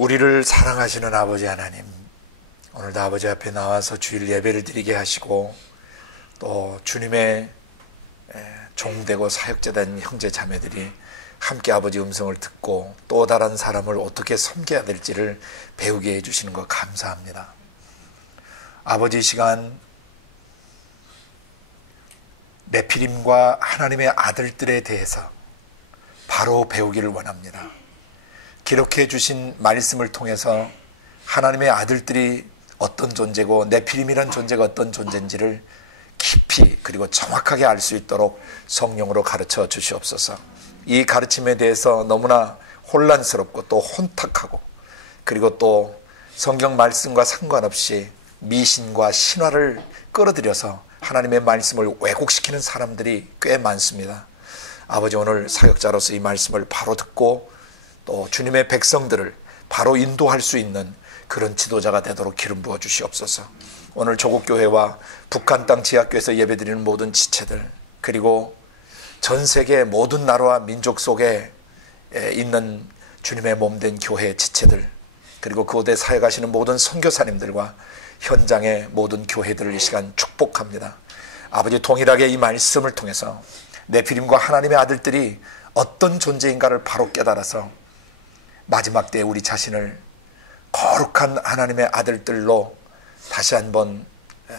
우리를 사랑하시는 아버지 하나님, 오늘도 아버지 앞에 나와서 주일 예배를 드리게 하시고 또 주님의 종되고 사역자된 형제 자매들이 함께 아버지 음성을 듣고 또 다른 사람을 어떻게 섬겨야 될지를 배우게 해주시는 것 감사합니다. 아버지, 이 시간 네피림과 하나님의 아들들에 대해서 바로 배우기를 원합니다. 기록해 주신 말씀을 통해서 하나님의 아들들이 어떤 존재고 네피림이란 존재가 어떤 존재인지를 깊이 그리고 정확하게 알 수 있도록 성령으로 가르쳐 주시옵소서. 이 가르침에 대해서 너무나 혼란스럽고 또 혼탁하고 그리고 또 성경 말씀과 상관없이 미신과 신화를 끌어들여서 하나님의 말씀을 왜곡시키는 사람들이 꽤 많습니다. 아버지, 오늘 사역자로서 이 말씀을 바로 듣고 또 주님의 백성들을 바로 인도할 수 있는 그런 지도자가 되도록 기름 부어 주시옵소서. 오늘 조국교회와 북한 땅 지하교회에서 예배드리는 모든 지체들, 그리고 전 세계 모든 나라와 민족 속에 있는 주님의 몸된 교회 지체들, 그리고 그곳에 사역하시는 모든 선교사님들과 현장의 모든 교회들을 이 시간 축복합니다. 아버지, 동일하게 이 말씀을 통해서 네피림과 하나님의 아들들이 어떤 존재인가를 바로 깨달아서 마지막 때에 우리 자신을 거룩한 하나님의 아들들로 다시 한번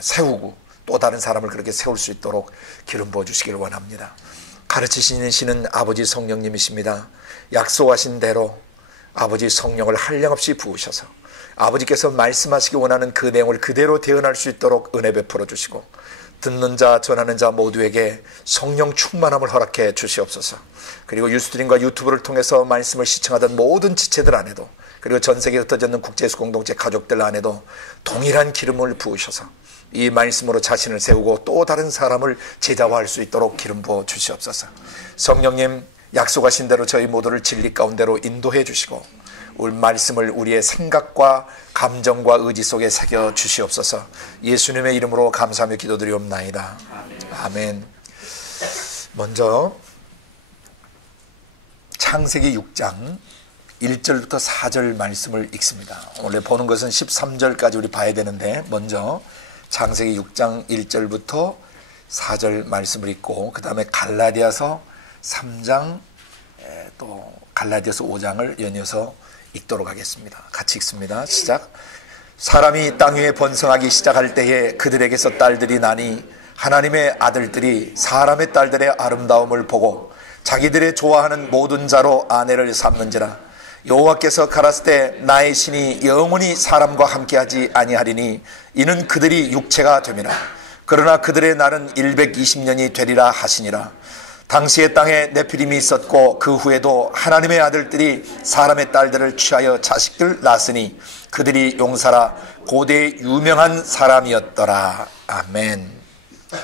세우고 또 다른 사람을 그렇게 세울 수 있도록 기름 부어주시길 원합니다. 가르치시는 아버지 성령님이십니다. 약속하신 대로 아버지 성령을 한량없이 부으셔서 아버지께서 말씀하시기 원하는 그 내용을 그대로 대언할 수 있도록 은혜 베풀어 주시고 듣는 자 전하는 자 모두에게 성령 충만함을 허락해 주시옵소서. 그리고 유스트림과 유튜브를 통해서 말씀을 시청하던 모든 지체들 안에도, 그리고 전 세계에 흩어져 있는 국제예수 공동체 가족들 안에도 동일한 기름을 부으셔서 이 말씀으로 자신을 세우고 또 다른 사람을 제자화할 수 있도록 기름 부어 주시옵소서. 성령님, 약속하신 대로 저희 모두를 진리 가운데로 인도해 주시고 우리 말씀을 우리의 생각과 감정과 의지 속에 새겨 주시옵소서. 예수님의 이름으로 감사하며 기도드리옵나이다. 아멘. 먼저 창세기 6장 1절부터 4절 말씀을 읽습니다. 원래 보는 것은 13절까지 우리 봐야 되는데 먼저 창세기 6장 1절부터 4절 말씀을 읽고 그 다음에 갈라디아서 3장 또 갈라디아서 5장을 연이어서 읽도록 하겠습니다. 같이 읽습니다. 시작. 사람이 땅 위에 번성하기 시작할 때에 그들에게서 딸들이 나니 하나님의 아들들이 사람의 딸들의 아름다움을 보고 자기들의 좋아하는 모든 자로 아내를 삼는지라. 여호와께서 가라사대 때 나의 신이 영원히 사람과 함께하지 아니하리니 이는 그들이 육체가 됨이라. 그러나 그들의 날은 120년이 되리라 하시니라. 당시의 땅에 네피림이 있었고 그 후에도 하나님의 아들들이 사람의 딸들을 취하여 자식들 낳았으니 그들이 용사라 고대 유명한 사람이었더라. 아멘.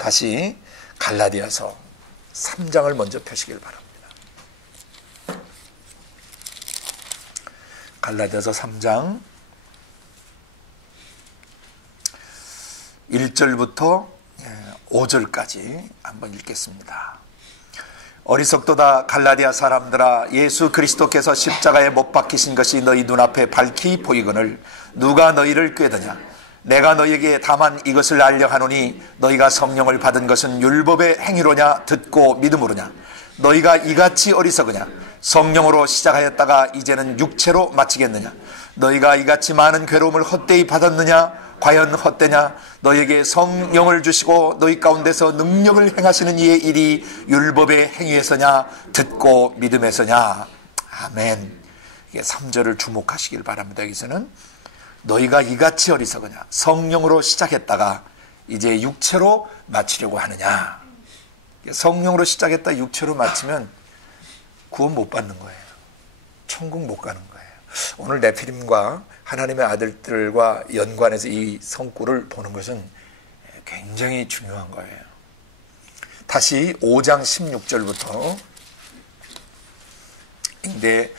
다시 갈라디아서 3장을 먼저 펴시길 바랍니다. 갈라디아서 3장 1절부터 5절까지 한번 읽겠습니다. 어리석도다 갈라디아 사람들아, 예수 그리스도께서 십자가에 못 박히신 것이 너희 눈앞에 밝히 보이거늘 누가 너희를 꾀드냐. 내가 너희에게 다만 이것을 알려 하노니 너희가 성령을 받은 것은 율법의 행위로냐 듣고 믿음으로냐. 너희가 이같이 어리석으냐. 성령으로 시작하였다가 이제는 육체로 마치겠느냐. 너희가 이같이 많은 괴로움을 헛되이 받았느냐. 과연 헛되냐. 너희에게 성령을 주시고 너희 가운데서 능력을 행하시는 이의 일이 율법의 행위에서냐 듣고 믿음에서냐. 아멘. 이게 3절을 주목하시길 바랍니다. 여기서는 너희가 이같이 어리석으냐. 성령으로 시작했다가 이제 육체로 마치려고 하느냐. 성령으로 시작했다 육체로 마치면 구원 못 받는 거예요. 천국 못 가는 거예요. 오늘 네피림과 하나님의 아들들과 연관해서 이 성구를 보는 것은 굉장히 중요한 거예요. 다시 5장 16절부터 근데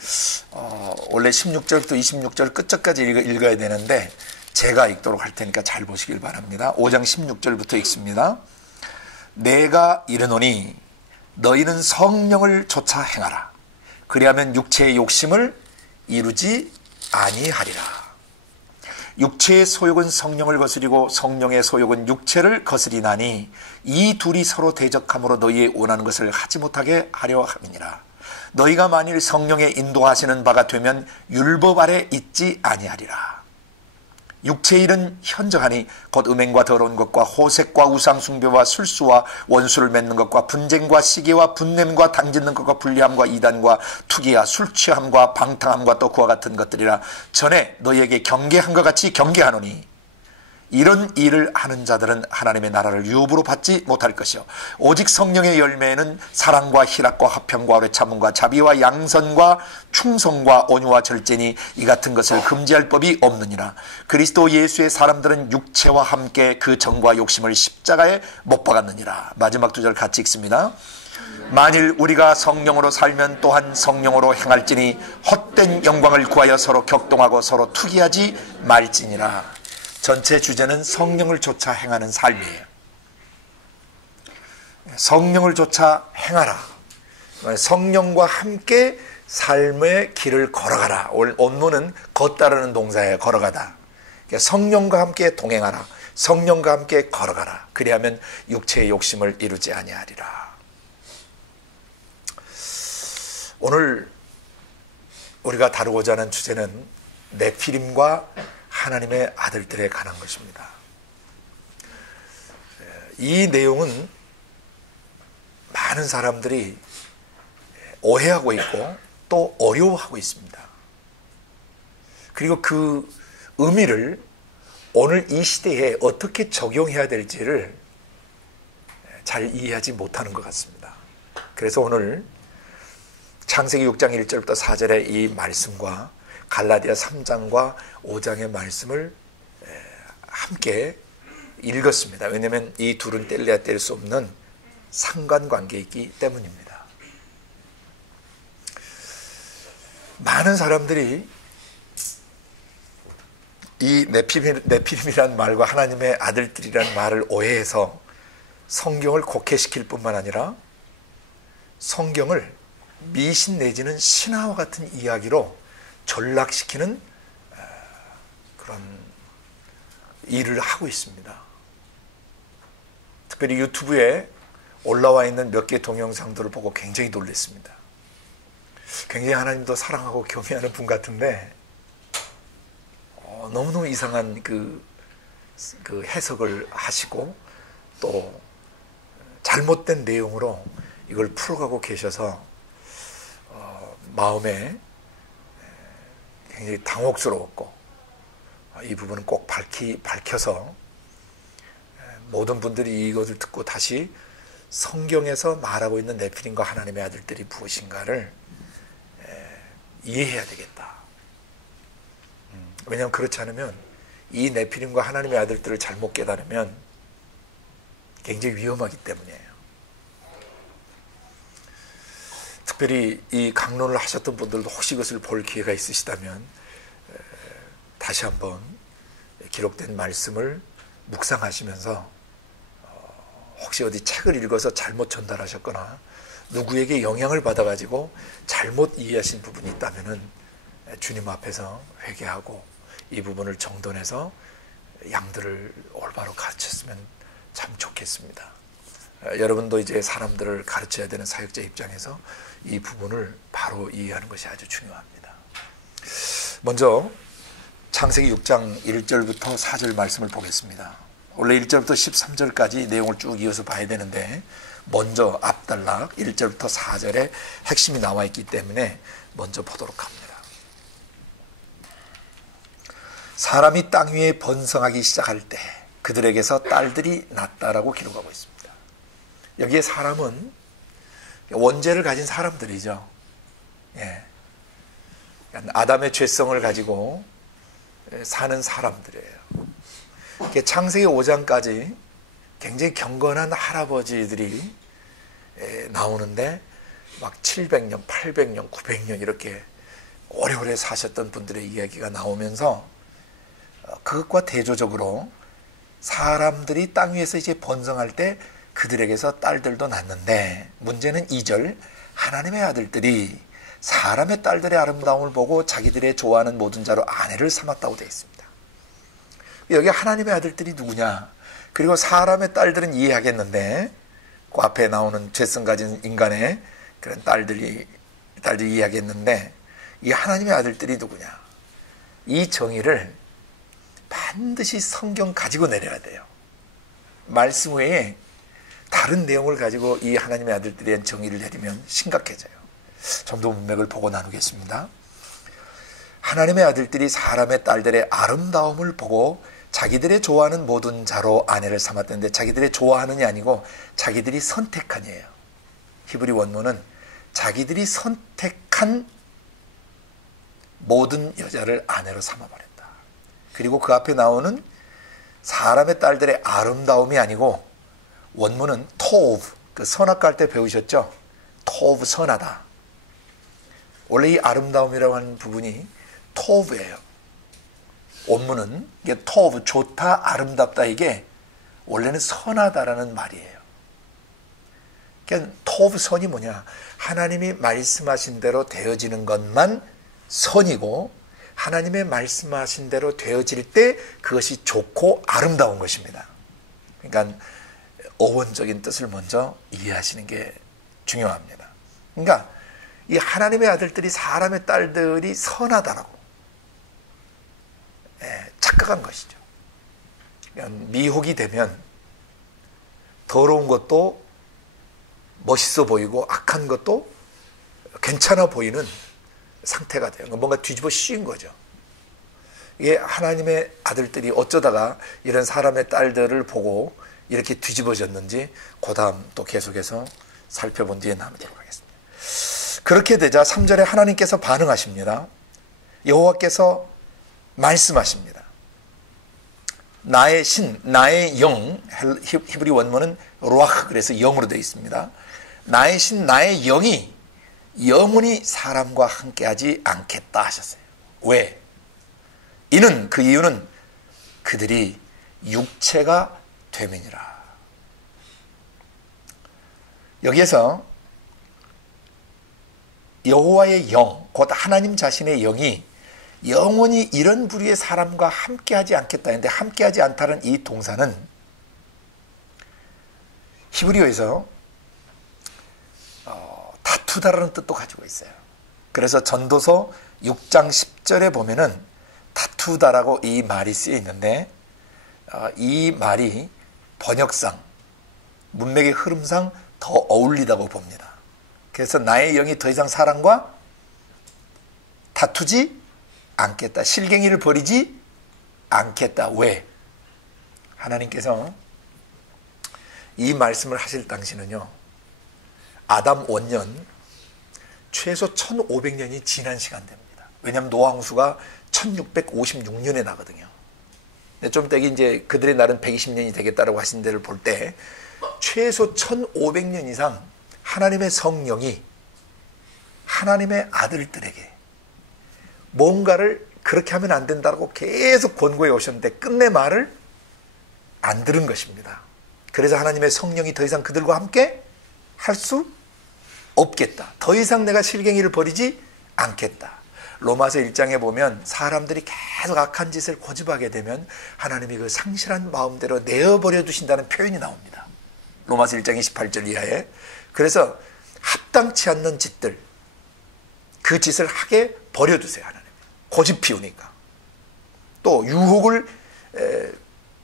원래 16절부터 26절 끝절까지 읽어야 되는데 제가 읽도록 할 테니까 잘 보시길 바랍니다. 5장 16절부터 읽습니다. 내가 이르노니 너희는 성령을 좇아 행하라. 그리하면 육체의 욕심을 이루지 아니하리라. 육체의 소욕은 성령을 거스리고 성령의 소욕은 육체를 거스리나니 이 둘이 서로 대적함으로 너희의 원하는 것을 하지 못하게 하려 함이니라. 너희가 만일 성령의 인도하시는 바가 되면 율법 아래 있지 아니하리라. 육체의 일은 현저하니 곧 음행과 더러운 것과 호색과 우상숭배와 술수와 원수를 맺는 것과 분쟁과 시기와 분냄과 당짓는 것과 불리함과 이단과 투기와 술취함과 방탕함과 또 그와 같은 것들이라. 전에 너희에게 경계한 것 같이 경계하노니 이런 일을 하는 자들은 하나님의 나라를 유업으로 받지 못할 것이요 오직 성령의 열매는 사랑과 희락과 화평과 오래 참음과 자비와 양선과 충성과 온유와 절제니 이 같은 것을 금지할 법이 없느니라. 그리스도 예수의 사람들은 육체와 함께 그 정과 욕심을 십자가에 못 박았느니라. 마지막 두 절 같이 읽습니다. 만일 우리가 성령으로 살면 또한 성령으로 행할지니 헛된 영광을 구하여 서로 격동하고 서로 투기하지 말지니라. 전체 주제는 성령을 쫓아 행하는 삶이에요. 성령을 쫓아 행하라. 성령과 함께 삶의 길을 걸어가라. 원문은 걷다라는 동사예요. 걸어가다. 성령과 함께 동행하라. 성령과 함께 걸어가라. 그리하면 육체의 욕심을 이루지 아니하리라. 오늘 우리가 다루고자 하는 주제는 네피림과 하나님의 아들들에 관한 것입니다. 이 내용은 많은 사람들이 오해하고 있고 또 어려워하고 있습니다. 그리고 그 의미를 오늘 이 시대에 어떻게 적용해야 될지를 잘 이해하지 못하는 것 같습니다. 그래서 오늘 창세기 6장 1절부터 4절의 이 말씀과 갈라디아 3장과 5장의 말씀을 함께 읽었습니다. 왜냐하면 이 둘은 뗄래야 뗄 수 없는 상관관계이기 때문입니다. 많은 사람들이 이 네피림이라는 말과 하나님의 아들들이라는 말을 오해해서 성경을 곡해시킬 뿐만 아니라 성경을 미신 내지는 신화와 같은 이야기로 전락시키는 그런 일을 하고 있습니다. 특별히 유튜브에 올라와 있는 몇 개의 동영상들을 보고 굉장히 놀랐습니다. 굉장히 하나님도 사랑하고 경외하는 분 같은데 너무너무 이상한 그 해석을 하시고 또 잘못된 내용으로 이걸 풀어가고 계셔서 마음에 굉장히 당혹스러웠고 이 부분은 꼭 밝혀서 모든 분들이 이것을 듣고 다시 성경에서 말하고 있는 네피림과 하나님의 아들들이 무엇인가를 이해해야 되겠다. 왜냐하면 그렇지 않으면 이 네피림과 하나님의 아들들을 잘못 깨달으면 굉장히 위험하기 때문이에요. 특별히 이 강론을 하셨던 분들도 혹시 이것을 볼 기회가 있으시다면 다시 한번 기록된 말씀을 묵상하시면서 혹시 어디 책을 읽어서 잘못 전달하셨거나 누구에게 영향을 받아가지고 잘못 이해하신 부분이 있다면 주님 앞에서 회개하고 이 부분을 정돈해서 양들을 올바로 가르쳤으면 참 좋겠습니다. 여러분도 이제 사람들을 가르쳐야 되는 사역자 입장에서 이 부분을 바로 이해하는 것이 아주 중요합니다. 먼저 창세기 6장 1절부터 4절 말씀을 보겠습니다. 원래 1절부터 13절까지 내용을 쭉 이어서 봐야 되는데 먼저 앞단락 1절부터 4절에 핵심이 나와 있기 때문에 먼저 보도록 합니다. 사람이 땅 위에 번성하기 시작할 때 그들에게서 딸들이 났다라고 기록하고 있습니다. 여기에 사람은 원죄를 가진 사람들이죠. 예. 아담의 죄성을 가지고 사는 사람들이에요. 창세기 5장까지 굉장히 경건한 할아버지들이 나오는데 막 700년, 800년, 900년 이렇게 오래오래 사셨던 분들의 이야기가 나오면서 그것과 대조적으로 사람들이 땅 위에서 이제 번성할 때 그들에게서 딸들도 낳는데 문제는 2절 하나님의 아들들이 사람의 딸들의 아름다움을 보고 자기들의 좋아하는 모든 자로 아내를 삼았다고 되어 있습니다. 여기 하나님의 아들들이 누구냐? 그리고 사람의 딸들은 이해하겠는데 그 앞에 나오는 죄성 가진 인간의 그런 딸들이 이해하겠는데 이 하나님의 아들들이 누구냐? 이 정의를 반드시 성경 가지고 내려야 돼요. 말씀 외에 다른 내용을 가지고 이 하나님의 아들들에 대한 정의를 내리면 심각해져요. 좀 더 문맥을 보고 나누겠습니다. 하나님의 아들들이 사람의 딸들의 아름다움을 보고 자기들의 좋아하는 모든 자로 아내를 삼았다는데 자기들의 좋아하는이 아니고 자기들이 선택한이에요. 히브리 원문은 자기들이 선택한 모든 여자를 아내로 삼아버렸다. 그리고 그 앞에 나오는 사람의 딸들의 아름다움이 아니고 원문은 토브, 그 선악과 할 때 배우셨죠? 토브, 선하다. 원래 이 아름다움이라고 하는 부분이 토브예요. 원문은 이게 토브, 좋다, 아름답다, 이게 원래는 선하다라는 말이에요. 그러니까 토브, 선이 뭐냐? 하나님이 말씀하신 대로 되어지는 것만 선이고 하나님의 말씀하신 대로 되어질 때 그것이 좋고 아름다운 것입니다. 그러니까 어원적인 뜻을 먼저 이해하시는 게 중요합니다. 그러니까 이 하나님의 아들들이 사람의 딸들이 선하다라고 착각한 것이죠. 미혹이 되면 더러운 것도 멋있어 보이고 악한 것도 괜찮아 보이는 상태가 돼요. 뭔가 뒤집어 씌운 거죠. 이게 하나님의 아들들이 어쩌다가 이런 사람의 딸들을 보고 이렇게 뒤집어졌는지 그 다음 또 계속해서 살펴본 뒤에 나누도록 하겠습니다. 그렇게 되자 3절에 하나님께서 반응하십니다. 여호와께서 말씀하십니다. 나의 신, 나의 영, 히브리 원문은 루아흐, 그래서 영으로 되어 있습니다. 나의 신, 나의 영이 영원히 사람과 함께하지 않겠다 하셨어요. 왜? 그 이유는 그들이 육체가 되면이라. 여기에서 여호와의 영, 곧 하나님 자신의 영이 영원히 이런 부류의 사람과 함께하지 않겠다 했는데, 함께하지 않다는 이 동사는 히브리어에서 다투다라는 뜻도 가지고 있어요. 그래서 전도서 6장 10절에 보면은 다투다라고 이 말이 쓰여 있는데, 이 말이 번역상, 문맥의 흐름상 더 어울리다고 봅니다. 그래서 나의 영이 더 이상 사람과 다투지 않겠다. 실갱이를 벌이지 않겠다. 왜? 하나님께서 이 말씀을 하실 당시는요, 아담 원년 최소 1500년이 지난 시간대입니다. 왜냐하면 노아 홍수가 1656년에 나거든요. 좀 이따 이제 그들의 날은 120년이 되겠다라고 하신 데를 볼 때 최소 1500년 이상 하나님의 성령이 하나님의 아들들에게 뭔가를 그렇게 하면 안 된다고 계속 권고해 오셨는데 끝내 말을 안 들은 것입니다. 그래서 하나님의 성령이 더 이상 그들과 함께 할 수 없겠다. 더 이상 내가 실갱이를 벌이지 않겠다. 로마서 1장에 보면 사람들이 계속 악한 짓을 고집하게 되면 하나님이 그 상실한 마음대로 내어버려 두신다는 표현이 나옵니다. 로마서 1장 28절 이하에. 그래서 합당치 않는 짓들, 그 짓을 하게 버려두세요. 하나님 고집 피우니까. 또 유혹을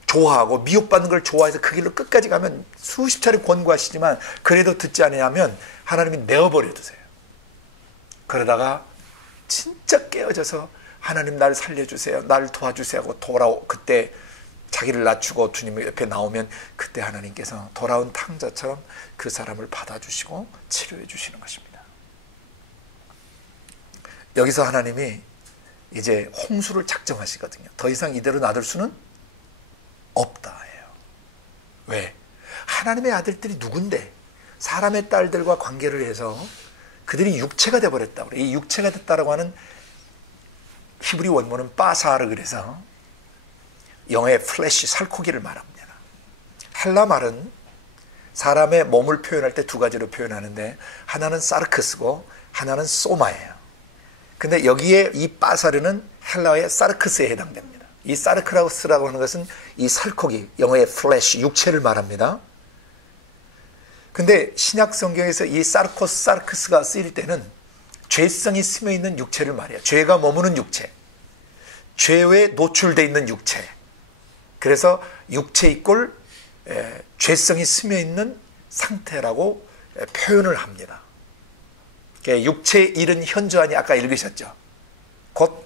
좋아하고 미혹받는 걸 좋아해서 그 길로 끝까지 가면 수십 차례 권고하시지만 그래도 듣지 않으면 하나님이 내어버려 두세요. 그러다가 진짜 깨어져서 하나님 날 살려주세요, 날 도와주세요 하고 그때 자기를 낮추고 주님 옆에 나오면 그때 하나님께서 돌아온 탕자처럼 그 사람을 받아주시고 치료해 주시는 것입니다. 여기서 하나님이 이제 홍수를 작정하시거든요. 더 이상 이대로 놔둘 수는 없다 해요. 왜? 하나님의 아들들이 누군데 사람의 딸들과 관계를 해서 그들이 육체가 되어버렸다. 이 육체가 됐다라고 하는 히브리 원문은 빠사르, 그래서 영어의 플래시, 살코기를 말합니다. 헬라 말은 사람의 몸을 표현할 때 두 가지로 표현하는데 하나는 사르크스고 하나는 소마예요. 근데 여기에 이 빠사르는 헬라어의 사르크스에 해당됩니다. 이 사르크라우스라고 하는 것은 이 살코기, 영어의 flesh, 육체를 말합니다. 근데 신약 성경에서 이 사르크스가 쓰일 때는 죄성이 스며 있는 육체를 말해요. 죄가 머무는 육체, 죄에 노출되어 있는 육체. 그래서 육체 이꼴 죄성이 스며 있는 상태라고 표현을 합니다. 육체에 이른 현저하니 아까 읽으셨죠. 곧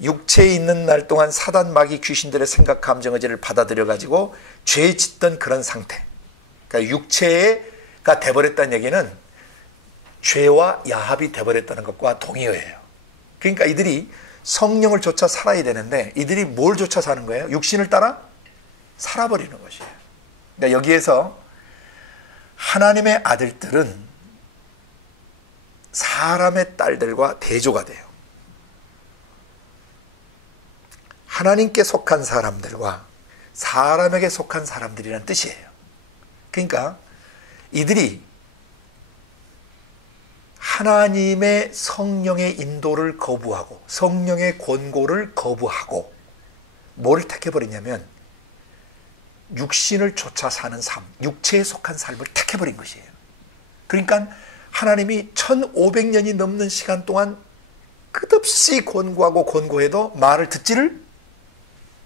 육체에 있는 날 동안 사단 마귀 귀신들의 생각 감정 의지를 받아들여 가지고 죄 짓던 그런 상태. 그러니까 육체가 돼버렸다는 얘기는 죄와 야합이 돼버렸다는 것과 동의어예요. 그러니까 이들이 성령을 쫓아 살아야 되는데 이들이 뭘 쫓아 사는 거예요? 육신을 따라 살아버리는 것이에요. 그러니까 여기에서 하나님의 아들들은 사람의 딸들과 대조가 돼요. 하나님께 속한 사람들과 사람에게 속한 사람들이라는 뜻이에요. 그러니까 이들이 하나님의 성령의 인도를 거부하고 성령의 권고를 거부하고 뭘 택해버리냐면 육신을 쫓아 사는 삶, 육체에 속한 삶을 택해버린 것이에요. 그러니까 하나님이 1500년이 넘는 시간 동안 끝없이 권고하고 권고해도 말을 듣지를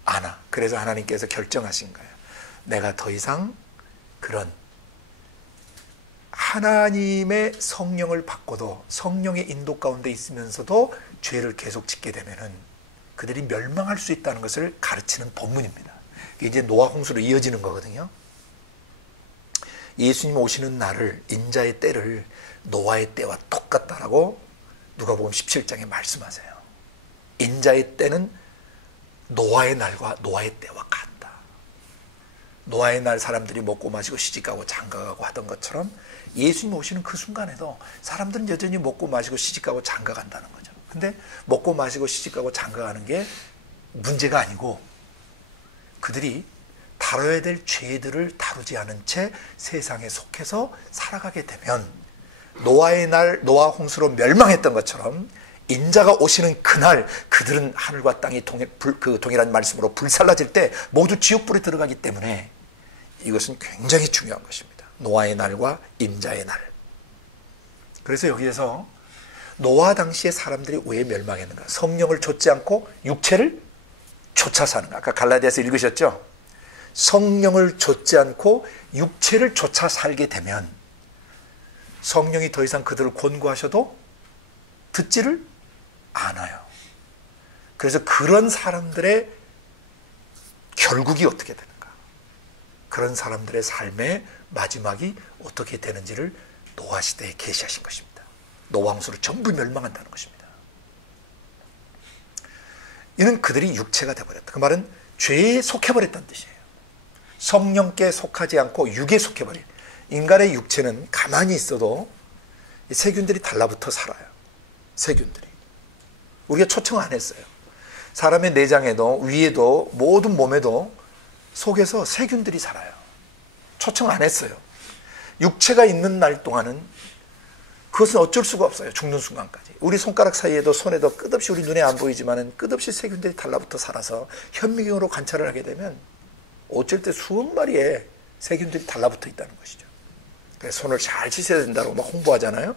않아. 그래서 하나님께서 결정하신 거예요. 내가 더 이상 그런 하나님의 성령을 받고도 성령의 인도 가운데 있으면서도 죄를 계속 짓게 되면은 그들이 멸망할 수 있다는 것을 가르치는 본문입니다. 이게 이제 노아 홍수로 이어지는 거거든요. 예수님 오시는 날을, 인자의 때를 노아의 때와 똑같다라고 누가복음 17장에 말씀하세요. 인자의 때는 노아의 날과 노아의 때와 같다. 노아의 날 사람들이 먹고 마시고 시집가고 장가가고 하던 것처럼 예수님 오시는 그 순간에도 사람들은 여전히 먹고 마시고 시집가고 장가간다는 거죠. 근데 먹고 마시고 시집가고 장가가는 게 문제가 아니고 그들이 다뤄야 될 죄들을 다루지 않은 채 세상에 속해서 살아가게 되면 노아의 날, 노아 홍수로 멸망했던 것처럼 인자가 오시는 그날 그들은 하늘과 땅이 동일한 말씀으로 불살라질 때 모두 지옥불에 들어가기 때문에 이것은 굉장히 중요한 것입니다. 노아의 날과 인자의 날. 그래서 여기에서 노아 당시의 사람들이 왜 멸망했는가? 성령을 좇지 않고 육체를 쫓아 사는가? 아까 갈라디아서 읽으셨죠? 성령을 좇지 않고 육체를 쫓아 살게 되면 성령이 더 이상 그들을 권고하셔도 듣지를 않아요. 그래서 그런 사람들의 결국이 어떻게 되는가? 그런 사람들의 삶의 마지막이 어떻게 되는지를 노아 시대에 계시하신 것입니다. 노아 홍수로 전부 멸망한다는 것입니다. 이는 그들이 육체가 되어버렸다. 그 말은 죄에 속해버렸다는 뜻이에요. 성령께 속하지 않고 육에 속해버린 인간의 육체는 가만히 있어도 세균들이 달라붙어 살아요. 세균들이. 우리가 초청 안 했어요. 사람의 내장에도 위에도 모든 몸에도 속에서 세균들이 살아요. 초청 안 했어요. 육체가 있는 날 동안은 그것은 어쩔 수가 없어요. 죽는 순간까지. 우리 손가락 사이에도 손에도 끝없이 우리 눈에 안 보이지만 끝없이 세균들이 달라붙어 살아서 현미경으로 관찰을 하게 되면 어쩔 때 수억 마리의 세균들이 달라붙어 있다는 것이죠. 그래서 손을 잘 씻어야 된다고 막 홍보하잖아요.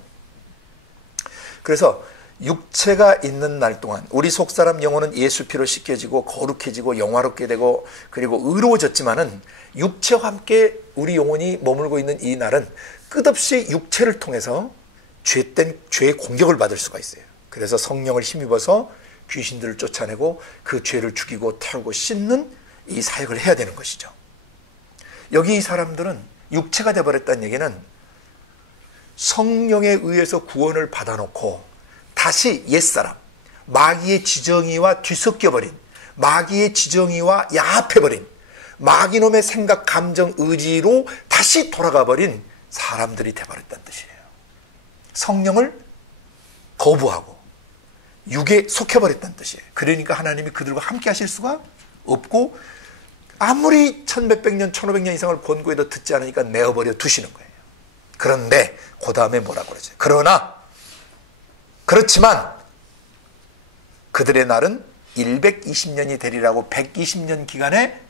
그래서 육체가 있는 날 동안 우리 속사람 영혼은 예수 피로 씻겨지고 거룩해지고 영화롭게 되고 그리고 의로워졌지만은 육체와 함께 우리 영혼이 머물고 있는 이 날은 끝없이 육체를 통해서 죄의 공격을 받을 수가 있어요. 그래서 성령을 힘입어서 귀신들을 쫓아내고 그 죄를 죽이고 태우고 씻는 이 사역을 해야 되는 것이죠. 여기 이 사람들은 육체가 되어버렸다는 얘기는 성령에 의해서 구원을 받아놓고 다시 옛사람, 마귀의 지정의와 뒤섞여버린, 마귀의 지정의와 야합해버린, 마귀놈의 생각, 감정, 의지로 다시 돌아가버린 사람들이 되어버렸다는 뜻이에요. 성령을 거부하고 육에 속해버렸다는 뜻이에요. 그러니까 하나님이 그들과 함께 하실 수가 없고 아무리 1100년, 1500년 이상을 권고해도 듣지 않으니까 내어버려 두시는 거예요. 그런데 그 다음에 뭐라고 그러죠? 그러나 그렇지만 그들의 날은 120년이 되리라고 120년 기간의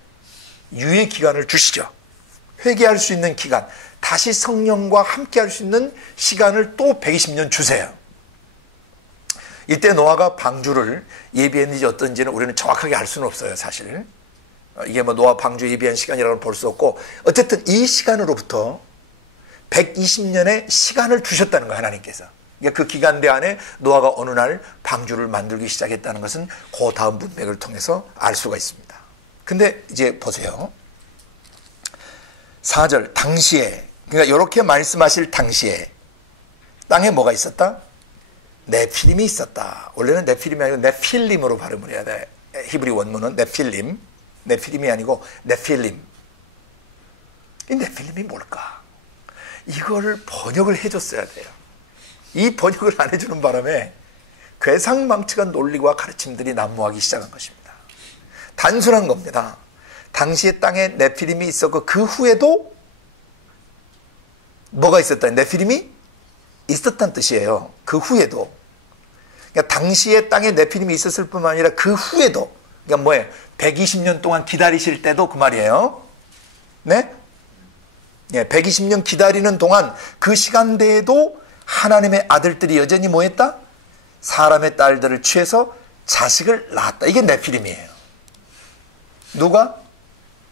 유예 기간을 주시죠. 회개할 수 있는 기간, 다시 성령과 함께 할 수 있는 시간을 또 120년 주세요. 이때 노아가 방주를 예비했는지 어떤지는 우리는 정확하게 알 수는 없어요, 사실. 이게 뭐 노아 방주 예비한 시간이라고 볼 수 없고, 어쨌든 이 시간으로부터 120년의 시간을 주셨다는 거예요, 하나님께서. 그 기간대 안에 노아가 어느 날 방주를 만들기 시작했다는 것은 그 다음 문맥을 통해서 알 수가 있습니다. 근데 이제 보세요. 4절, 당시에, 그러니까 이렇게 말씀하실 당시에 땅에 뭐가 있었다? 네피림이 있었다. 원래는 네피림이 아니고 네필림으로 발음을 해야 돼. 히브리 원문은 네필림. 네피림이 아니고 네필림. 이 네필림이 뭘까? 이걸 번역을 해줬어야 돼요. 이 번역을 안 해주는 바람에 괴상망측한 논리와 가르침들이 난무하기 시작한 것입니다. 단순한 겁니다. 당시에 땅에 네피림이 있었고 그 후에도 뭐가 있었다? 네피림이 있었다는 뜻이에요. 그 후에도. 그러니까 당시에 땅에 네피림이 있었을 뿐만 아니라 그 후에도. 그러니까 뭐예요? 120년 동안 기다리실 때도 그 말이에요. 네? 120년 기다리는 동안 그 시간대에도 하나님의 아들들이 여전히 뭐 했다? 사람의 딸들을 취해서 자식을 낳았다. 이게 네피림이에요. 누가?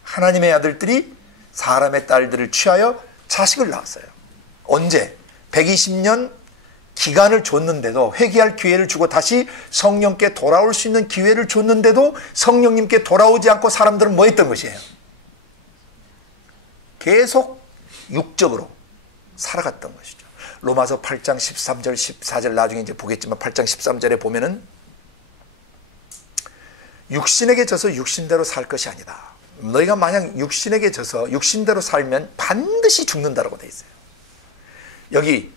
하나님의 아들들이 사람의 딸들을 취하여 자식을 낳았어요. 언제? 120년 기간을 줬는데도, 회개할 기회를 주고 다시 성령께 돌아올 수 있는 기회를 줬는데도 성령님께 돌아오지 않고 사람들은 뭐 했던 것이에요? 계속 육적으로 살아갔던 것이죠. 로마서 8장 13절 14절 나중에 이제 보겠지만 8장 13절에 보면은 육신에게 져서 육신대로 살 것이 아니다. 너희가 만약 육신에게 져서 육신대로 살면 반드시 죽는다라고 돼 있어요. 여기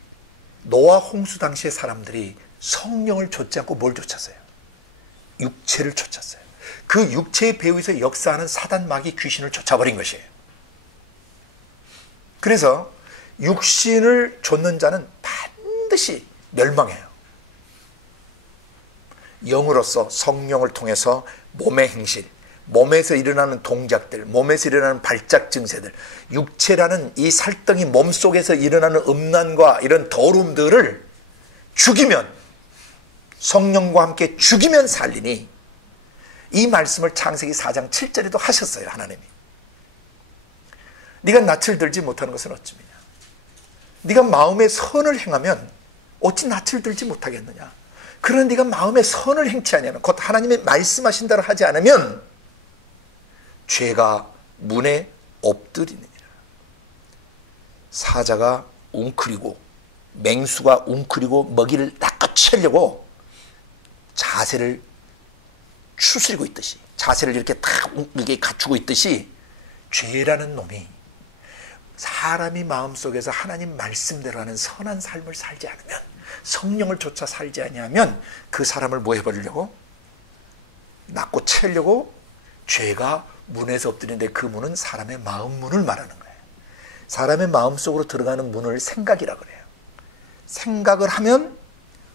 노아 홍수 당시의 사람들이 성령을 좇지 않고 뭘 좇았어요? 육체를 좇았어요. 그 육체의 배후에서 역사하는 사단 마귀 귀신을 쫓아버린 것이에요. 그래서 육신을 좇는 자는 반드시 멸망해요. 영으로서 성령을 통해서 몸의 행실, 몸에서 일어나는 동작들, 몸에서 일어나는 발작 증세들, 육체라는 이 살덩이 몸속에서 일어나는 음란과 이런 더러움들을 죽이면, 성령과 함께 죽이면 살리니, 이 말씀을 창세기 4장 7절에도 하셨어요, 하나님이. 네가 낯을 들지 못하는 것은 어찌미냐? 네가 마음에 선을 행하면 어찌 낯을 들지 못하겠느냐? 그러나 네가 마음에 선을 행치 아니하면, 곧 하나님의 말씀하신 대로 하지 않으면 죄가 문에 엎드리느니라. 사자가 웅크리고 맹수가 웅크리고 먹이를 낚아채려고 자세를 추스리고 있듯이, 자세를 이렇게 딱 이렇게 갖추고 있듯이, 죄라는 놈이 사람이 마음속에서 하나님 말씀대로 하는 선한 삶을 살지 않으면, 성령을 쫓아 살지 아니하면 그 사람을 뭐 해버리려고? 낚고 채려고 죄가 문에서 엎드리는데, 그 문은 사람의 마음 문을 말하는 거예요. 사람의 마음속으로 들어가는 문을 생각이라 그래요. 생각을 하면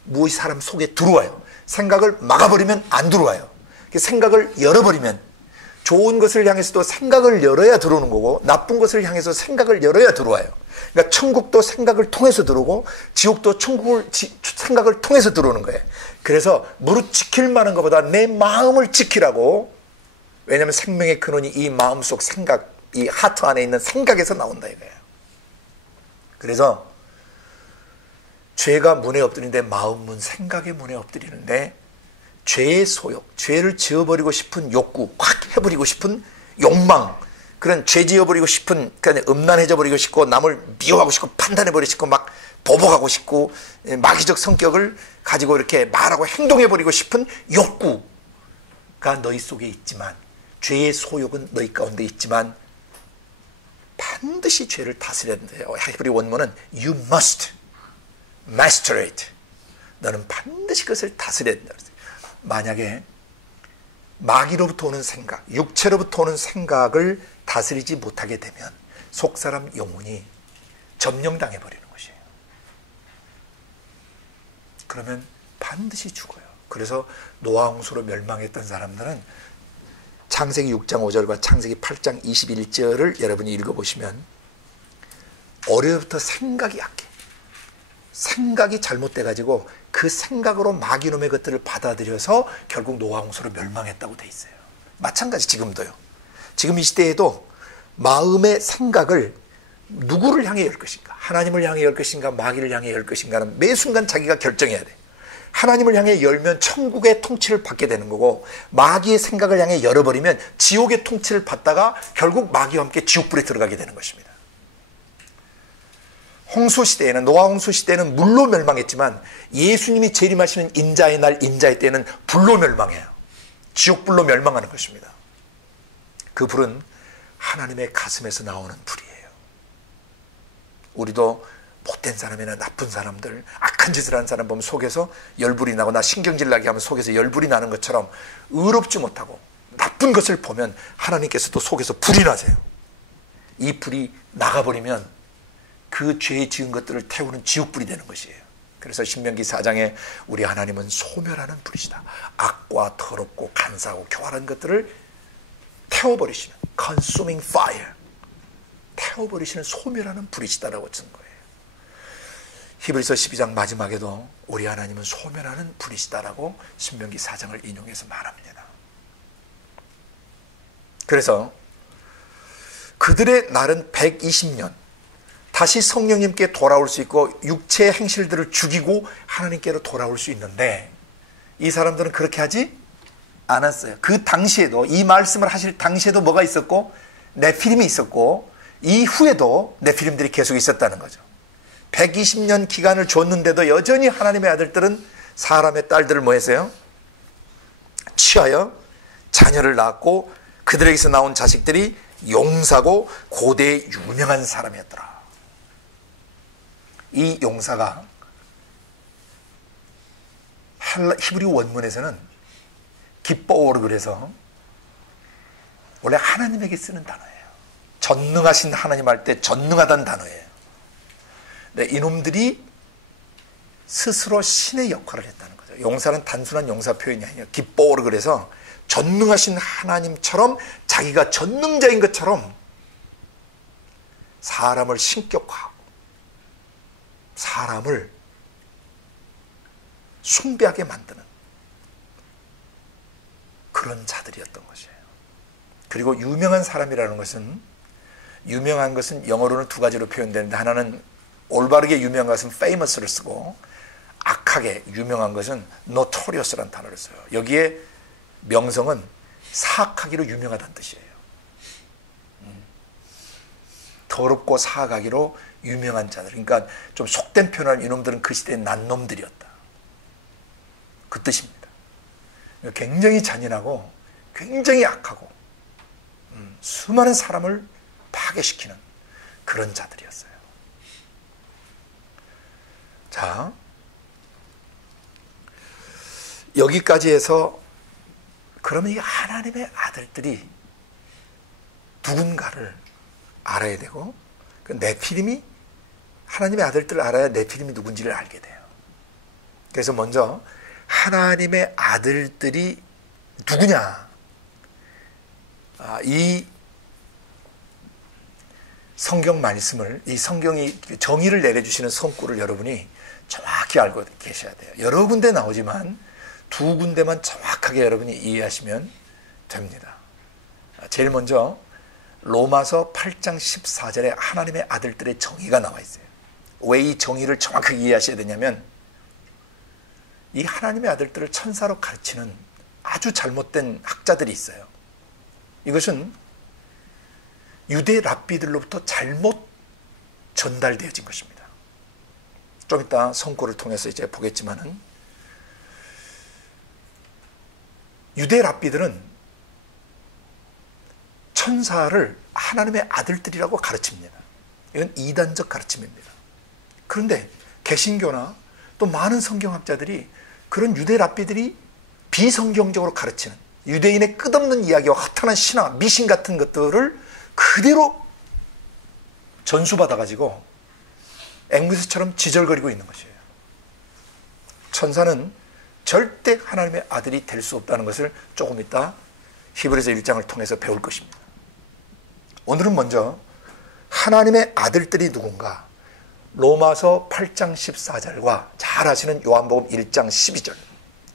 무엇이 사람 속에 들어와요. 생각을 막아버리면 안 들어와요. 생각을 열어버리면, 좋은 것을 향해서도 생각을 열어야 들어오는 거고, 나쁜 것을 향해서 생각을 열어야 들어와요. 그러니까 천국도 생각을 통해서 들어오고, 지옥도 생각을 통해서 들어오는 거예요. 그래서 무릇 지킬 만한 것보다 내 마음을 지키라고. 왜냐하면 생명의 근원이 이 마음속 생각, 이 하트 안에 있는 생각에서 나온다 이거예요. 그래서 죄가 문에 엎드리는데, 마음문, 생각의 문에 엎드리는데, 죄의 소욕, 죄를 지어버리고 싶은 욕구, 확 해버리고 싶은 욕망, 그런 죄 지어버리고 싶은, 그러니까 음란해져 버리고 싶고, 남을 미워하고 싶고, 판단해버리고 싶고, 막 보복하고 싶고, 마귀적 성격을 가지고 이렇게 말하고 행동해버리고 싶은 욕구가 너희 속에 있지만, 죄의 소욕은 너희 가운데 있지만 반드시 죄를 다스려야 된대요. 히브리 원문은 You must master it. 너는 반드시 그것을 다스려야 된다. 만약에 마귀로부터 오는 생각, 육체로부터 오는 생각을 다스리지 못하게 되면 속사람 영혼이 점령당해 버리는 것이에요. 그러면 반드시 죽어요. 그래서 노아 홍수로 멸망했던 사람들은 창세기 6장 5절과 창세기 8장 21절을 여러분이 읽어보시면 어려부터 생각이 약해. 생각이 잘못돼가지고 그 생각으로 마귀놈의 것들을 받아들여서 결국 노아 홍수로 멸망했다고 돼 있어요. 마찬가지 지금도요. 지금 이 시대에도 마음의 생각을 누구를 향해 열 것인가, 하나님을 향해 열 것인가, 마귀를 향해 열 것인가는 매 순간 자기가 결정해야 돼. 하나님을 향해 열면 천국의 통치를 받게 되는 거고, 마귀의 생각을 향해 열어버리면 지옥의 통치를 받다가 결국 마귀와 함께 지옥불에 들어가게 되는 것입니다. 홍수 시대에는, 노아 홍수 시대에는 물로 멸망했지만 예수님이 재림하시는 인자의 날, 인자의 때는 불로 멸망해요. 지옥불로 멸망하는 것입니다. 그 불은 하나님의 가슴에서 나오는 불이에요. 우리도 못된 사람이나 나쁜 사람들, 악한 짓을 하는 사람 보면 속에서 열불이 나고, 나 신경질 나게 하면 속에서 열불이 나는 것처럼 의롭지 못하고 나쁜 것을 보면 하나님께서도 속에서 불이 나세요. 이 불이 나가버리면 그 죄 지은 것들을 태우는 지옥불이 되는 것이에요. 그래서 신명기 4장에 우리 하나님은 소멸하는 불이시다. 악과 더럽고 간사하고 교활한 것들을 태워버리시는 consuming fire, 태워버리시는 소멸하는 불이시다라고 쓴 거예요. 히브리서 12장 마지막에도 우리 하나님은 소멸하는 불이시다라고 신명기 4장을 인용해서 말합니다. 그래서 그들의 날은 120년, 다시 성령님께 돌아올 수 있고 육체의 행실들을 죽이고 하나님께로 돌아올 수 있는데, 이 사람들은 그렇게 하지 않았어요. 그 당시에도, 이 말씀을 하실 당시에도 뭐가 있었고, 네피림이 있었고, 이후에도 네피림들이 계속 있었다는 거죠. 120년 기간을 줬는데도 여전히 하나님의 아들들은 사람의 딸들을 뭐 했어요? 취하여 자녀를 낳았고, 그들에게서 나온 자식들이 용사고 고대의 유명한 사람이었더라. 이 용사가 히브리 원문에서는 기뻐오르, 그래서 원래 하나님에게 쓰는 단어예요. 전능하신 하나님 할 때 전능하다는 단어예요. 근데 이놈들이 스스로 신의 역할을 했다는 거죠. 용사는 단순한 용사 표현이 아니에요. 기뻐오르, 그래서 전능하신 하나님처럼 자기가 전능자인 것처럼 사람을 신격화하고 사람을 숭배하게 만드는 그런 자들이었던 것이에요. 그리고 유명한 사람이라는 것은, 유명한 것은 영어로는 두 가지로 표현되는데, 하나는 올바르게 유명한 것은 famous를 쓰고, 악하게 유명한 것은 notorious라는 단어를 써요. 여기에 명성은 사악하기로 유명하다는 뜻이에요. 더럽고 사악하기로 유명한 자들. 그러니까 좀 속된 표현을, 이놈들은 그 시대의 난놈들이었다, 그 뜻입니다. 굉장히 잔인하고 굉장히 악하고 수많은 사람을 파괴시키는 그런 자들이었어요. 자, 여기까지 해서 그러면 이 하나님의 아들들이 누군가를 알아야 되고, 그 네피림이, 하나님의 아들들을 알아야 네피림이 누군지를 알게 돼요. 그래서 먼저 하나님의 아들들이 누구냐, 이 성경 말씀을, 이 성경이 정의를 내려주시는 성구를 여러분이 정확히 알고 계셔야 돼요. 여러 군데 나오지만 두 군데만 정확하게 여러분이 이해하시면 됩니다. 제일 먼저 로마서 8장 14절에 하나님의 아들들의 정의가 나와 있어요. 왜 이 정의를 정확하게 이해하셔야 되냐면, 이 하나님의 아들들을 천사로 가르치는 아주 잘못된 학자들이 있어요. 이것은 유대 랍비들로부터 잘못 전달되어진 것입니다. 좀 이따 성구를 통해서 이제 보겠지만은, 유대 랍비들은 천사를 하나님의 아들들이라고 가르칩니다. 이건 이단적 가르침입니다. 그런데 개신교나 또 많은 성경학자들이 그런 유대 랍비들이 비성경적으로 가르치는 유대인의 끝없는 이야기와 허탄한 신화, 미신 같은 것들을 그대로 전수받아가지고 앵무새처럼 지절거리고 있는 것이에요. 천사는 절대 하나님의 아들이 될 수 없다는 것을 조금 이따 히브리서 1장을 통해서 배울 것입니다. 오늘은 먼저 하나님의 아들들이 누군가, 로마서 8장 14절과 잘 아시는 요한복음 1장 12절,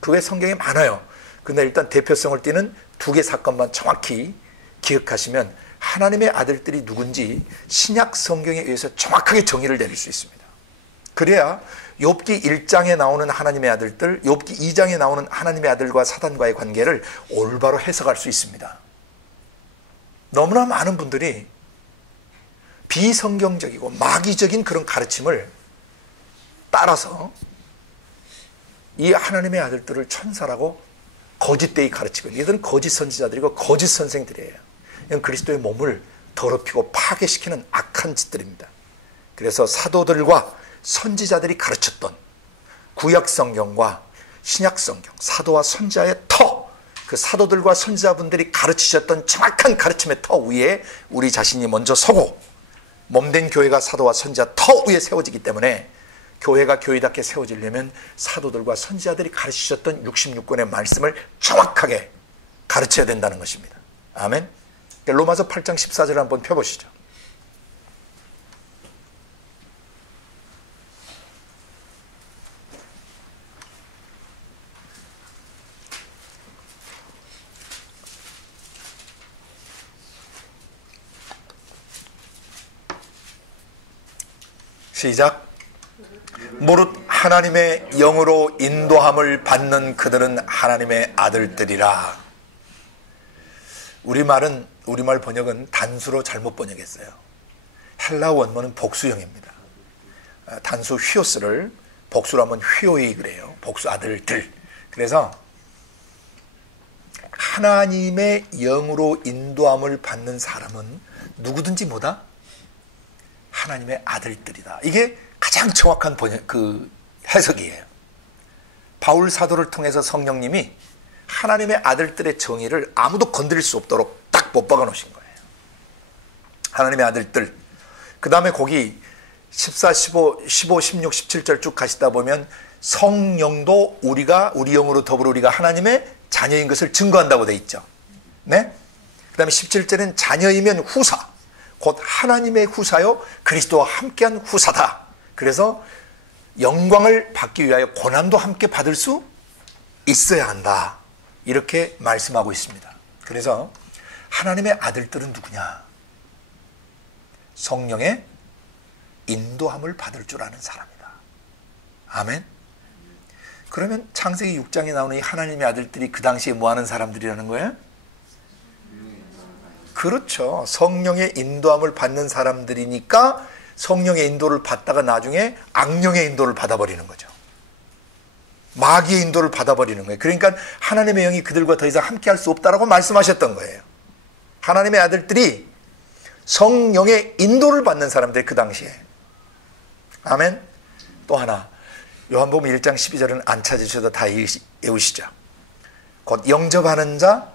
그 외 성경이 많아요. 근데 일단 대표성을 띠는 두 개 사건만 정확히 기억하시면 하나님의 아들들이 누군지 신약 성경에 의해서 정확하게 정의를 내릴 수 있습니다. 그래야 욥기 1장에 나오는 하나님의 아들들, 욥기 2장에 나오는 하나님의 아들과 사단과의 관계를 올바로 해석할 수 있습니다. 너무나 많은 분들이 비성경적이고 마귀적인 그런 가르침을 따라서 이 하나님의 아들들을 천사라고 거짓되이 가르치고, 이들은 거짓 선지자들이고 거짓 선생들이에요. 이건 그리스도의 몸을 더럽히고 파괴시키는 악한 짓들입니다. 그래서 사도들과 선지자들이 가르쳤던 구약 성경과 신약 성경, 사도와 선지자의 터, 그 사도들과 선지자분들이 가르치셨던 정확한 가르침의 터 위에 우리 자신이 먼저 서고, 몸된 교회가 사도와 선지자 터 위에 세워지기 때문에 교회가 교회답게 세워지려면 사도들과 선지자들이 가르치셨던 66권의 말씀을 정확하게 가르쳐야 된다는 것입니다. 아멘. 로마서 8장 14절을 한번 펴보시죠. 시작. 무릇 하나님의 영으로 인도함을 받는 그들은 하나님의 아들들이라. 우리말 번역은 단수로 잘못 번역했어요. 헬라 원문은 복수형입니다. 단수 휘오스를 복수로 하면 휘오이 그래요. 복수 아들들. 그래서 하나님의 영으로 인도함을 받는 사람은 누구든지 뭐다? 하나님의 아들들이다. 이게 가장 정확한 해석이에요. 바울 사도를 통해서 성령님이 하나님의 아들들의 정의를 아무도 건드릴 수 없도록 딱 못 박아 놓으신 거예요. 하나님의 아들들. 그 다음에 거기 14, 15, 16, 17절 쭉 가시다 보면 성령도 우리 영으로 더불어 우리가 하나님의 자녀인 것을 증거한다고 돼 있죠. 네? 그 다음에 17절은 자녀이면 후사, 곧 하나님의 후사요 그리스도와 함께한 후사다. 그래서 영광을 받기 위하여 고난도 함께 받을 수 있어야 한다. 이렇게 말씀하고 있습니다. 그래서 하나님의 아들들은 누구냐? 성령의 인도함을 받을 줄 아는 사람이다. 아멘. 그러면 창세기 6장에 나오는 이 하나님의 아들들이 그 당시에 뭐 하는 사람들이라는 거예요? 그렇죠. 성령의 인도함을 받는 사람들이니까 성령의 인도를 받다가 나중에 악령의 인도를 받아버리는 거죠. 마귀의 인도를 받아버리는 거예요. 그러니까 하나님의 영이 그들과 더 이상 함께할 수 없다라고 말씀하셨던 거예요. 하나님의 아들들이 성령의 인도를 받는 사람들, 그 당시에. 아멘. 또 하나, 요한복음 1장 12절은 안 찾으셔도 다 외우시죠. 곧 영접하는 자,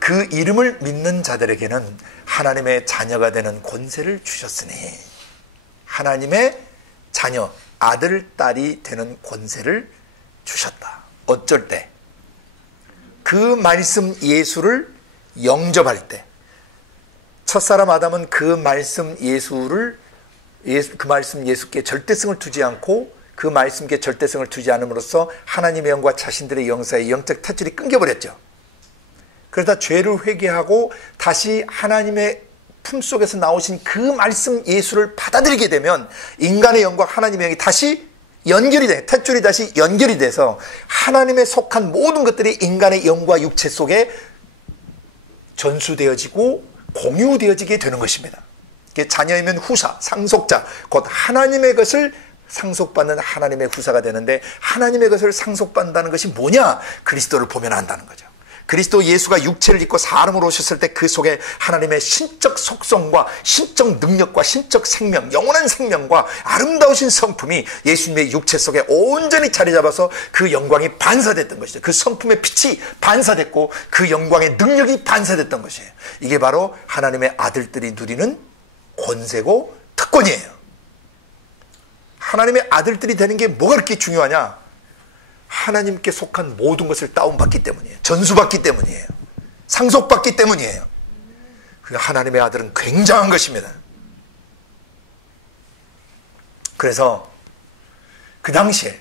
그 이름을 믿는 자들에게는 하나님의 자녀가 되는 권세를 주셨으니, 하나님의 자녀, 아들, 딸이 되는 권세를 주셨다. 어쩔 때? 그 말씀 예수를 영접할 때. 첫사람 아담은 그 말씀 예수께 절대성을 두지 않고 그 말씀께 절대성을 두지 않음으로써 하나님의 영과 자신들의 영 사이의 영적 탯줄이 끊겨버렸죠. 그러다 죄를 회개하고 다시 하나님의 품속에서 나오신 그 말씀 예수를 받아들이게 되면 인간의 영과 하나님의 영이 다시 연결이 돼, 탯줄이 다시 연결이 돼서 하나님에 속한 모든 것들이 인간의 영과 육체 속에 전수되어지고 공유되어지게 되는 것입니다. 자녀이면 후사, 상속자, 곧 하나님의 것을 상속받는 하나님의 후사가 되는데, 하나님의 것을 상속받는다는 것이 뭐냐? 그리스도를 보면 안다는 거죠. 그리스도 예수가 육체를 입고 사람으로 오셨을 때 그 속에 하나님의 신적 속성과 신적 능력과 신적 생명, 영원한 생명과 아름다우신 성품이 예수님의 육체 속에 온전히 자리 잡아서 그 영광이 반사됐던 것이죠. 그 성품의 빛이 반사됐고 그 영광의 능력이 반사됐던 것이에요. 이게 바로 하나님의 아들들이 누리는 권세고 특권이에요. 하나님의 아들들이 되는 게 뭐가 그렇게 중요하냐? 하나님께 속한 모든 것을 다운받기 때문이에요. 전수받기 때문이에요. 상속받기 때문이에요. 그 하나님의 아들은 굉장한 것입니다. 그래서 그 당시에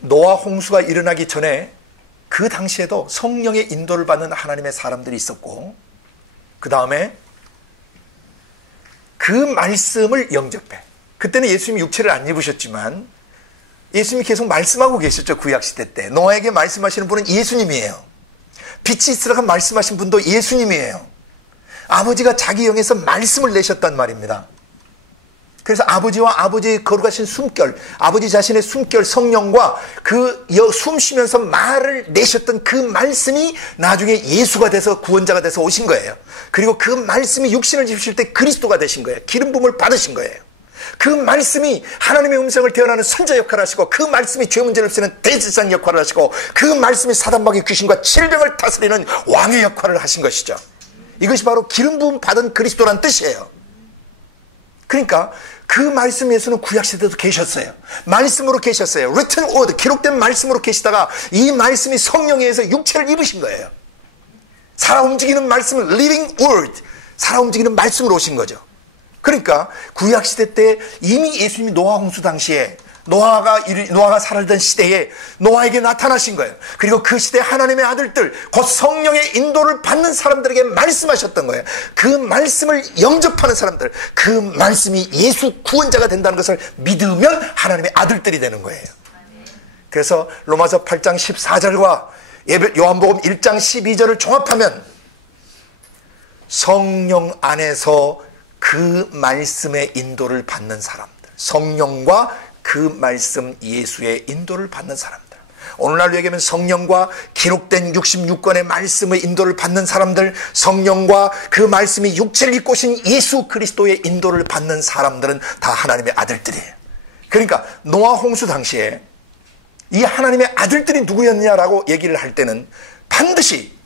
노아 홍수가 일어나기 전에 그 당시에도 성령의 인도를 받는 하나님의 사람들이 있었고, 그 다음에 그 말씀을 영접해. 그때는 예수님이 육체를 안 입으셨지만 예수님이 계속 말씀하고 계셨죠. 구약시대 때 노아에게 말씀하시는 분은 예수님이에요. 빛이 있으라고 말씀하신 분도 예수님이에요. 아버지가 자기 영에서 말씀을 내셨단 말입니다. 그래서 아버지와 아버지의 거룩하신 숨결, 아버지 자신의 숨결 성령과 그 숨 쉬면서 말을 내셨던 그 말씀이 나중에 예수가 돼서 구원자가 돼서 오신 거예요. 그리고 그 말씀이 육신을 입으실 때 그리스도가 되신 거예요. 기름 부음을 받으신 거예요. 그 말씀이 하나님의 음성을 대언하는 선자 역할을 하시고, 그 말씀이 죄 문제를 없애는 대제사장 역할을 하시고, 그 말씀이 사단마귀 귀신과 질병을 다스리는 왕의 역할을 하신 것이죠. 이것이 바로 기름 부음 받은 그리스도란 뜻이에요. 그러니까 그 말씀 예수는 구약시대도 계셨어요. 말씀으로 계셨어요. written word, 기록된 말씀으로 계시다가 이 말씀이 성령에 의해서 육체를 입으신 거예요. 살아 움직이는 말씀을 living word, 살아 움직이는 말씀으로 오신 거죠. 그러니까 구약시대 때 이미 예수님이 노아 홍수 당시에 노아가 살았던 시대에 노아에게 나타나신 거예요. 그리고 그 시대 하나님의 아들들, 곧 성령의 인도를 받는 사람들에게 말씀하셨던 거예요. 그 말씀을 영접하는 사람들, 그 말씀이 예수 구원자가 된다는 것을 믿으면 하나님의 아들들이 되는 거예요. 그래서 로마서 8장 14절과 요한복음 1장 12절을 종합하면 성령 안에서 그 말씀의 인도를 받는 사람들, 성령과 그 말씀 예수의 인도를 받는 사람들, 오늘날 얘기하면 성령과 기록된 66권의 말씀의 인도를 받는 사람들, 성령과 그 말씀이 육체를 입고 오신 예수 그리스도의 인도를 받는 사람들은 다 하나님의 아들들이에요. 그러니까 노아 홍수 당시에 이 하나님의 아들들이 누구였냐라고 얘기를 할 때는 반드시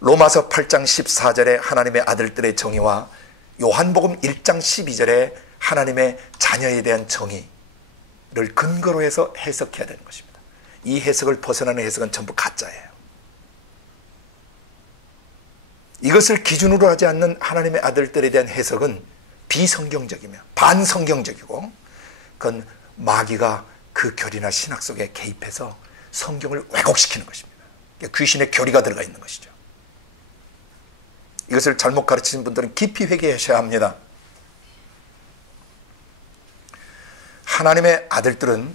로마서 8장 14절에 하나님의 아들들의 정의와 요한복음 1장 12절에 하나님의 자녀에 대한 정의를 근거로 해서 해석해야 되는 것입니다. 이 해석을 벗어나는 해석은 전부 가짜예요. 이것을 기준으로 하지 않는 하나님의 아들들에 대한 해석은 비성경적이며 반성경적이고, 그건 마귀가 그 교리나 신학 속에 개입해서 성경을 왜곡시키는 것입니다. 귀신의 교리가 들어가 있는 것이죠. 이것을 잘못 가르치는 분들은 깊이 회개하셔야 합니다. 하나님의 아들들은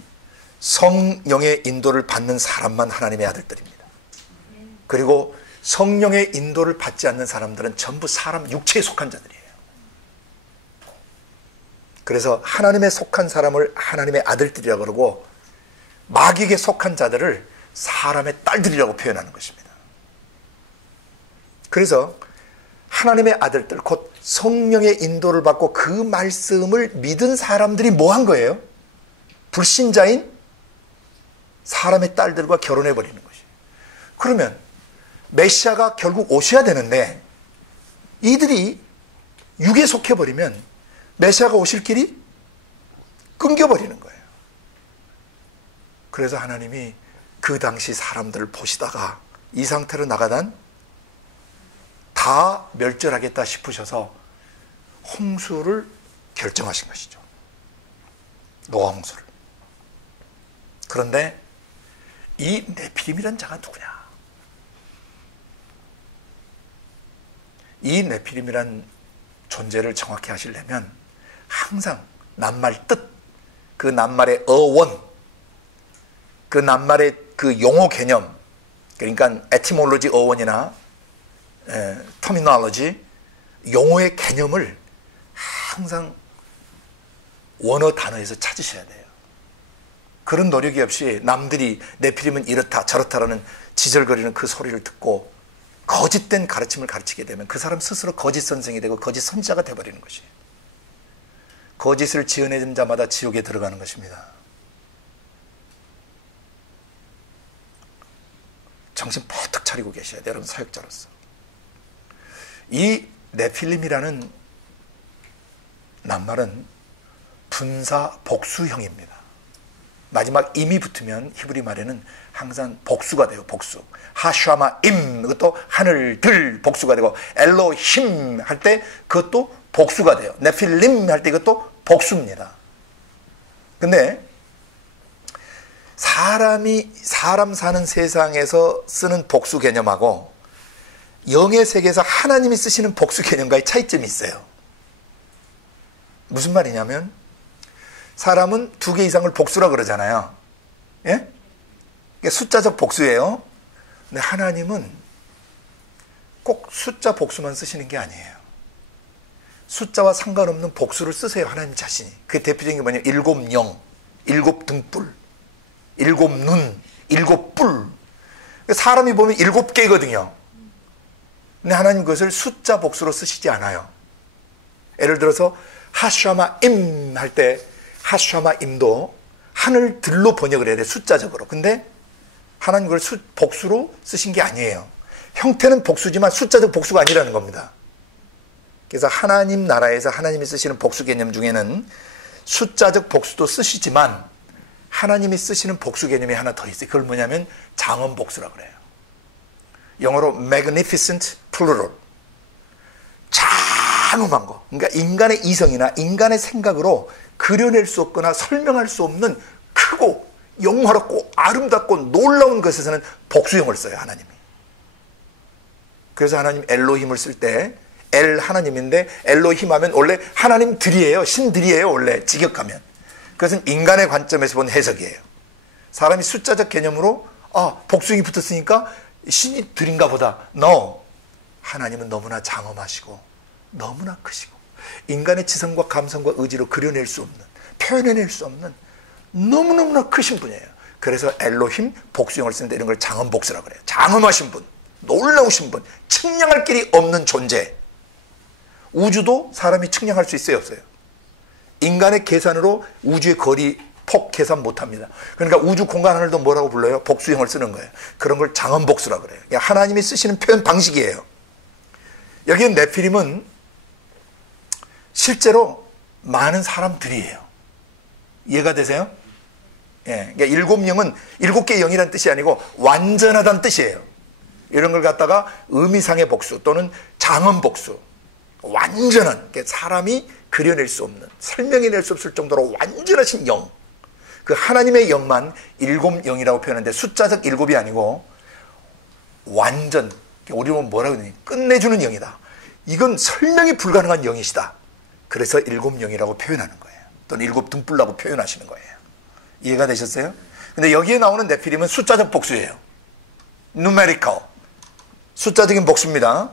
성령의 인도를 받는 사람만 하나님의 아들들입니다. 그리고 성령의 인도를 받지 않는 사람들은 전부 사람 육체에 속한 자들이에요. 그래서 하나님에 속한 사람을 하나님의 아들들이라고 그러고, 마귀에게 속한 자들을 사람의 딸들이라고 표현하는 것입니다. 그래서 하나님의 아들들, 곧 성령의 인도를 받고 그 말씀을 믿은 사람들이 뭐 한 거예요? 불신자인 사람의 딸들과 결혼해버리는 것이에요. 그러면 메시아가 결국 오셔야 되는데 이들이 육에 속해버리면 메시아가 오실 길이 끊겨버리는 거예요. 그래서 하나님이 그 당시 사람들을 보시다가 이 상태로 나가단 다 멸절하겠다 싶으셔서 홍수를 결정하신 것이죠. 노아 홍수를. 그런데 이 네피림이란 자가 누구냐? 이 네피림이란 존재를 정확히 하시려면 항상 낱말 뜻, 그 낱말의 어원, 그 낱말의 그 용어 개념, 그러니까 에티몰로지 어원이나 터미널로지, 용어의 개념을 항상 원어 단어에서 찾으셔야 돼요. 그런 노력이 없이 남들이 네피림은 이렇다 저렇다라는 지절거리는 그 소리를 듣고 거짓된 가르침을 가르치게 되면 그 사람 스스로 거짓 선생이 되고 거짓 선지자가 되어버리는 것이에요. 거짓을 지어내는 자마다 지옥에 들어가는 것입니다. 정신 퍼뜩 차리고 계셔야 돼요, 여러분 사역자로서. 이 네필림이라는 낱말은 분사 복수형입니다. 마지막 임이 붙으면 히브리 말에는 항상 복수가 돼요. 복수. 하샤마 임, 그것도 하늘들 복수가 되고, 엘로힘 할 때 그것도 복수가 돼요. 네필림 할 때 이것도 복수입니다. 근데 사람 사는 세상에서 쓰는 복수 개념하고 영의 세계에서 하나님이 쓰시는 복수 개념과의 차이점이 있어요. 무슨 말이냐면 사람은 2개 이상을 복수라 그러잖아요. 예? 숫자적 복수예요. 근데 하나님은 꼭 숫자 복수만 쓰시는 게 아니에요. 숫자와 상관없는 복수를 쓰세요. 하나님 자신이. 그게 대표적인 게 뭐냐면 7 영, 7 등불, 7 눈, 7 뿔. 사람이 보면 7개거든요. 근데 하나님 그것을 숫자 복수로 쓰시지 않아요. 예를 들어서 하샤마 임 할 때 하샤마 임도 하늘들로 번역을 해야 돼. 숫자적으로. 근데 하나님 그걸 복수로 쓰신 게 아니에요. 형태는 복수지만 숫자적 복수가 아니라는 겁니다. 그래서 하나님 나라에서 하나님이 쓰시는 복수 개념 중에는 숫자적 복수도 쓰시지만 하나님이 쓰시는 복수 개념이 하나 더 있어요. 그걸 뭐냐면 장엄 복수라고 그래요. 영어로 magnificent plural. 장엄한 거. 그러니까 인간의 이성이나 인간의 생각으로 그려낼 수 없거나 설명할 수 없는 크고 영화롭고 아름답고 놀라운 것에서는 복수형을 써요. 하나님이. 그래서 하나님 엘로힘을 쓸 때 엘 하나님인데 엘로힘 하면 원래 하나님들이에요. 신들이에요. 원래 직역하면. 그것은 인간의 관점에서 본 해석이에요. 사람이 숫자적 개념으로 복수형이 붙었으니까 신이 들인가 보다. No. 하나님은 너무나 장엄하시고 너무나 크시고 인간의 지성과 감성과 의지로 그려낼 수 없는, 표현해낼 수 없는 너무너무나 크신 분이에요. 그래서 엘로힘 복수형을 쓰는데 이런 걸 장엄 복수라고 그래요. 장엄하신 분, 놀라우신 분, 측량할 길이 없는 존재. 우주도 사람이 측량할 수 있어요, 없어요? 인간의 계산으로 우주의 거리, 폭 계산 못합니다. 그러니까 우주 공간 하늘도 뭐라고 불러요? 복수형을 쓰는 거예요. 그런 걸 장엄 복수라고 그래요. 하나님이 쓰시는 표현 방식이에요. 여기는 네피림은 실제로 많은 사람들이에요. 이해가 되세요? 예, 그러니까 7영은 7개의 영이라는 뜻이 아니고 완전하다는 뜻이에요. 이런 걸 갖다가 의미상의 복수 또는 장엄 복수, 완전한, 그러니까 사람이 그려낼 수 없는, 설명해낼 수 없을 정도로 완전하신 영, 그 하나님의 영만 7영이라고 표현하는데 숫자적 7이 아니고 완전, 우리 보면 뭐라고 하느니 끝내주는 영이다. 이건 설명이 불가능한 영이시다. 그래서 7영이라고 표현하는 거예요. 또는 7 등불라고 표현하시는 거예요. 이해가 되셨어요? 근데 여기에 나오는 네피림은 숫자적 복수예요. numerical. 숫자적인 복수입니다.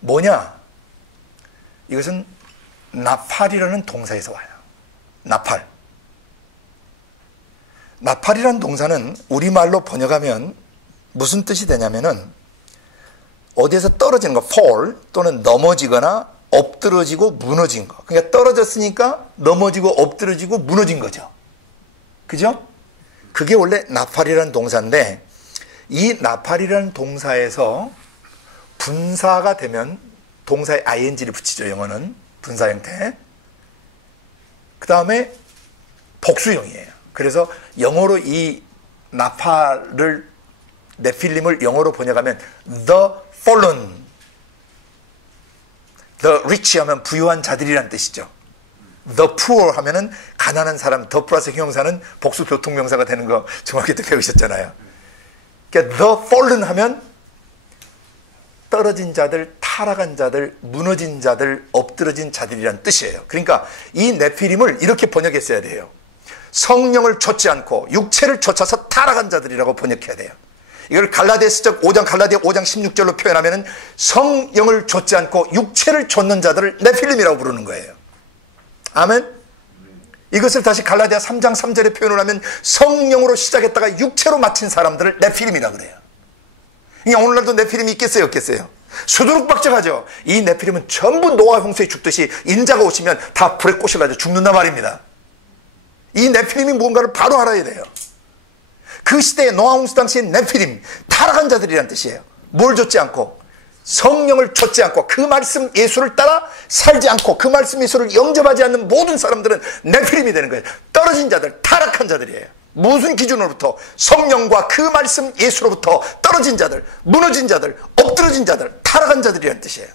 뭐냐? 이것은 나팔이라는 동사에서 와요. 나팔. 나팔이라는 동사는 우리말로 번역하면 무슨 뜻이 되냐면은 어디에서 떨어지는 거, fall 또는 넘어지거나 엎드러지고 무너진 거. 그러니까 떨어졌으니까 넘어지고 엎드러지고 무너진 거죠. 그죠? 그게 원래 나팔이라는 동사인데 이 나팔이라는 동사에서 분사가 되면 동사에 ing를 붙이죠. 영어는 분사 형태. 그 다음에 복수형이에요. 그래서 영어로 이 나팔을 네필림을 영어로 번역하면 the fallen, the rich 하면 부유한 자들이란 뜻이죠. the poor 하면은 가난한 사람, the 플러스 형용사는 복수 교통명사가 되는 거 중학교 때 배우셨잖아요. 그러니까 the fallen 하면 떨어진 자들, 타락한 자들, 무너진 자들, 엎드러진 자들이란 뜻이에요. 그러니까 이 네피림을 이렇게 번역했어야 돼요. 성령을 좇지 않고 육체를 좇아서 타락한 자들이라고 번역해야 돼요. 이걸 갈라디아서적 5장 갈라디아 5장 16절로 표현하면은 성령을 좇지 않고 육체를 좇는 자들을 네필림이라고 부르는 거예요. 아멘. 이것을 다시 갈라디아 3장 3절에 표현을 하면 성령으로 시작했다가 육체로 마친 사람들을 네필림이라고 그래요. 그러니까 오늘날도 네필림이 있겠어요, 없겠어요? 수두룩박적하죠. 이 네필림은 전부 노아 홍수에 죽듯이 인자가 오시면 다 불에 꼬실라져 죽는단 말입니다. 이 네필림이 무언가를 바로 알아야 돼요. 그 시대에 노아 홍수 당시에 네필림, 타락한 자들이란 뜻이에요. 뭘 좇지 않고 성령을 좇지 않고 그 말씀 예수를 따라 살지 않고 그 말씀 예수를 영접하지 않는 모든 사람들은 네피림이 되는 거예요. 떨어진 자들, 타락한 자들이에요. 무슨 기준으로부터? 성령과 그 말씀 예수로부터 떨어진 자들, 무너진 자들, 엎드러진 자들, 타락한 자들이라는 뜻이에요.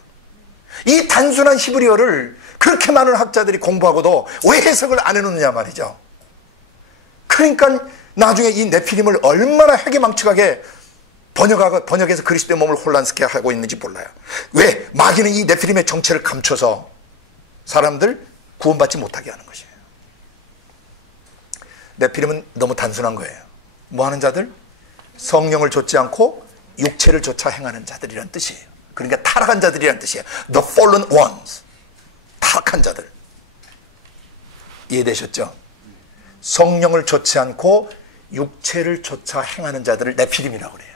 이 단순한 히브리어를 그렇게 많은 학자들이 공부하고도 왜 해석을 안 해놓느냐 말이죠. 그러니까 나중에 이 네피림을 얼마나 회개망측하게 번역해서 그리스도의 몸을 혼란스럽게 하고 있는지 몰라요. 왜? 마귀는 이 네피림의 정체를 감춰서 사람들 구원받지 못하게 하는 것이에요. 네피림은 너무 단순한 거예요. 뭐 하는 자들? 성령을 좇지 않고 육체를 좇아 행하는 자들이란 뜻이에요. 그러니까 타락한 자들이란 뜻이에요. The fallen ones. 타락한 자들. 이해되셨죠? 성령을 좇지 않고 육체를 좇아 행하는 자들을 네피림이라고 그래요.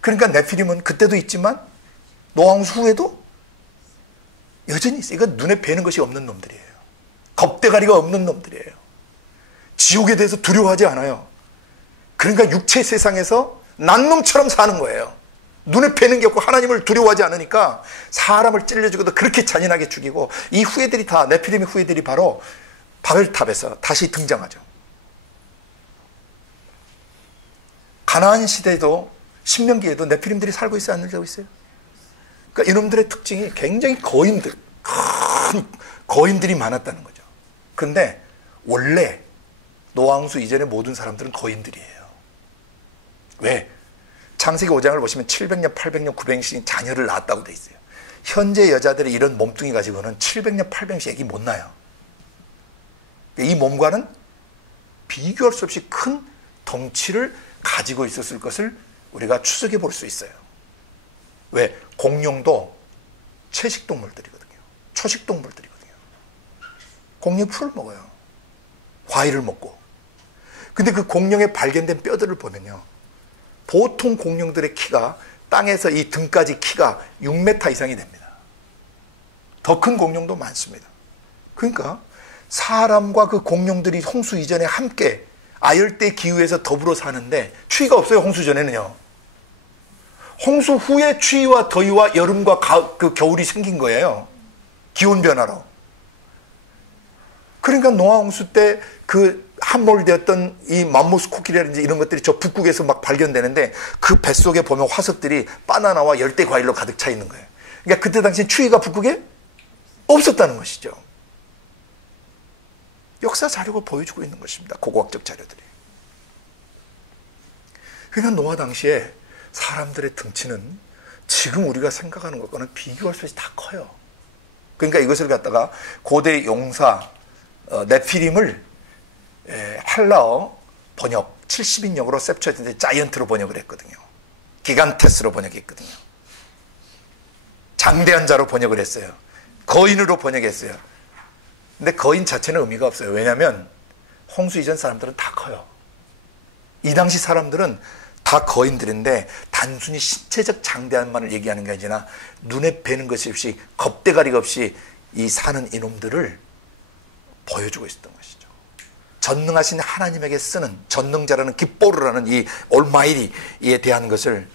그러니까 네피림은 그때도 있지만 노아홍수 후에도 여전히 있어요. 이건 눈에 뵈는 것이 없는 놈들이에요. 겁대가리가 없는 놈들이에요. 지옥에 대해서 두려워하지 않아요. 그러니까 육체 세상에서 난 놈처럼 사는 거예요. 눈에 뵈는 게 없고 하나님을 두려워하지 않으니까 사람을 찔러 죽여도 그렇게 잔인하게 죽이고, 이 후예들이 다, 네피림의 후예들이 바로 바벨탑에서 다시 등장하죠. 가나안 시대에도 신명기에도 네피림들이 살고 있어요, 안 살고 있어요? 그러니까 이놈들의 특징이 굉장히 거인들, 큰 거인들이 많았다는 거죠. 그런데 원래 노아홍수 이전의 모든 사람들은 거인들이에요. 왜? 창세기 5장을 보시면 700년, 800년, 900년씩 자녀를 낳았다고 돼 있어요. 현재 여자들이 이런 몸뚱이 가지고는 700년, 800년씩 애기 못 낳아요. 이 몸과는 비교할 수 없이 큰 덩치를 가지고 있었을 것을 우리가 추측해 볼 수 있어요. 왜? 공룡도 채식동물들이거든요. 초식동물들이거든요. 공룡이 풀을 먹어요. 과일을 먹고. 근데 그 공룡의 발견된 뼈들을 보면요, 보통 공룡들의 키가 땅에서 이 등까지 키가 6m 이상이 됩니다. 더 큰 공룡도 많습니다. 그러니까 사람과 그 공룡들이 홍수 이전에 함께 아열대 기후에서 더불어 사는데 추위가 없어요. 홍수 전에는요. 홍수 후에 추위와 더위와 여름과 그 겨울이 생긴 거예요. 기온 변화로. 그러니까 노아 홍수 때 그 함몰되었던 이 맘모스 코끼리라든지 이런 것들이 저 북극에서 막 발견되는데, 그 뱃속에 보면 화석들이 바나나와 열대 과일로 가득 차 있는 거예요. 그러니까 그때 당시 추위가 북극에 없었다는 것이죠. 역사 자료가 보여주고 있는 것입니다. 고고학적 자료들이. 그러니까 노아 당시에 사람들의 등치는 지금 우리가 생각하는 것과는 비교할 수 없이 다 커요. 그러니까 이것을 갖다가 고대 용사 네피림을 헬라어 번역 70인역으로 셉처했는데 자이언트로 번역을 했거든요. 기간테스로 번역했거든요. 장대한 자로 번역을 했어요. 거인으로 번역했어요. 근데 거인 자체는 의미가 없어요. 왜냐하면 홍수 이전 사람들은 다 커요. 이 당시 사람들은 다 거인들인데 단순히 신체적 장대함만을 얘기하는 게 아니라 눈에 뵈는 것이 없이, 겁대가리가 없이 이 사는 이놈들을 보여주고 있었던 것이죠. 전능하신 하나님에게 쓰는, 전능자라는 깃보르라는 이 올마이리에 대한 것을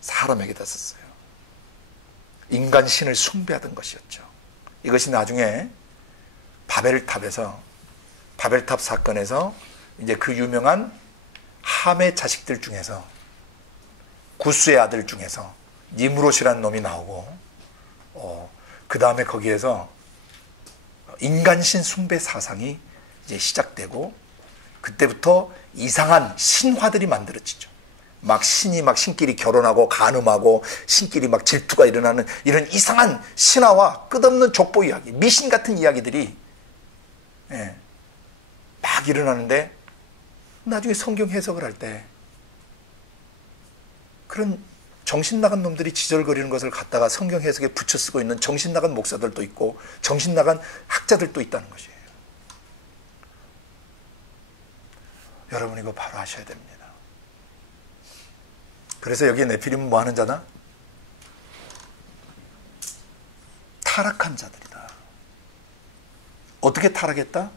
사람에게다 썼어요. 인간 신을 숭배하던 것이었죠. 이것이 나중에 바벨탑에서, 바벨탑 사건에서 이제 그 유명한 함의 자식들 중에서, 구스의 아들 중에서 니므롯이라는 놈이 나오고, 그 다음에 거기에서 인간신 숭배 사상이 이제 시작되고, 그때부터 이상한 신화들이 만들어지죠. 막 신이 막 신끼리 결혼하고 간음하고 신끼리 막 질투가 일어나는 이런 이상한 신화와 끝없는 족보 이야기, 미신 같은 이야기들이 막 일어나는데, 나중에 성경 해석을 할 때 그런 정신 나간 놈들이 지절거리는 것을 갖다가 성경 해석에 붙여 쓰고 있는 정신 나간 목사들도 있고 정신 나간 학자들도 있다는 것이에요. 여러분 이거 바로 아셔야 됩니다. 그래서 여기에 네피림은 뭐 하는 자다? 타락한 자들이다. 어떻게 타락했다?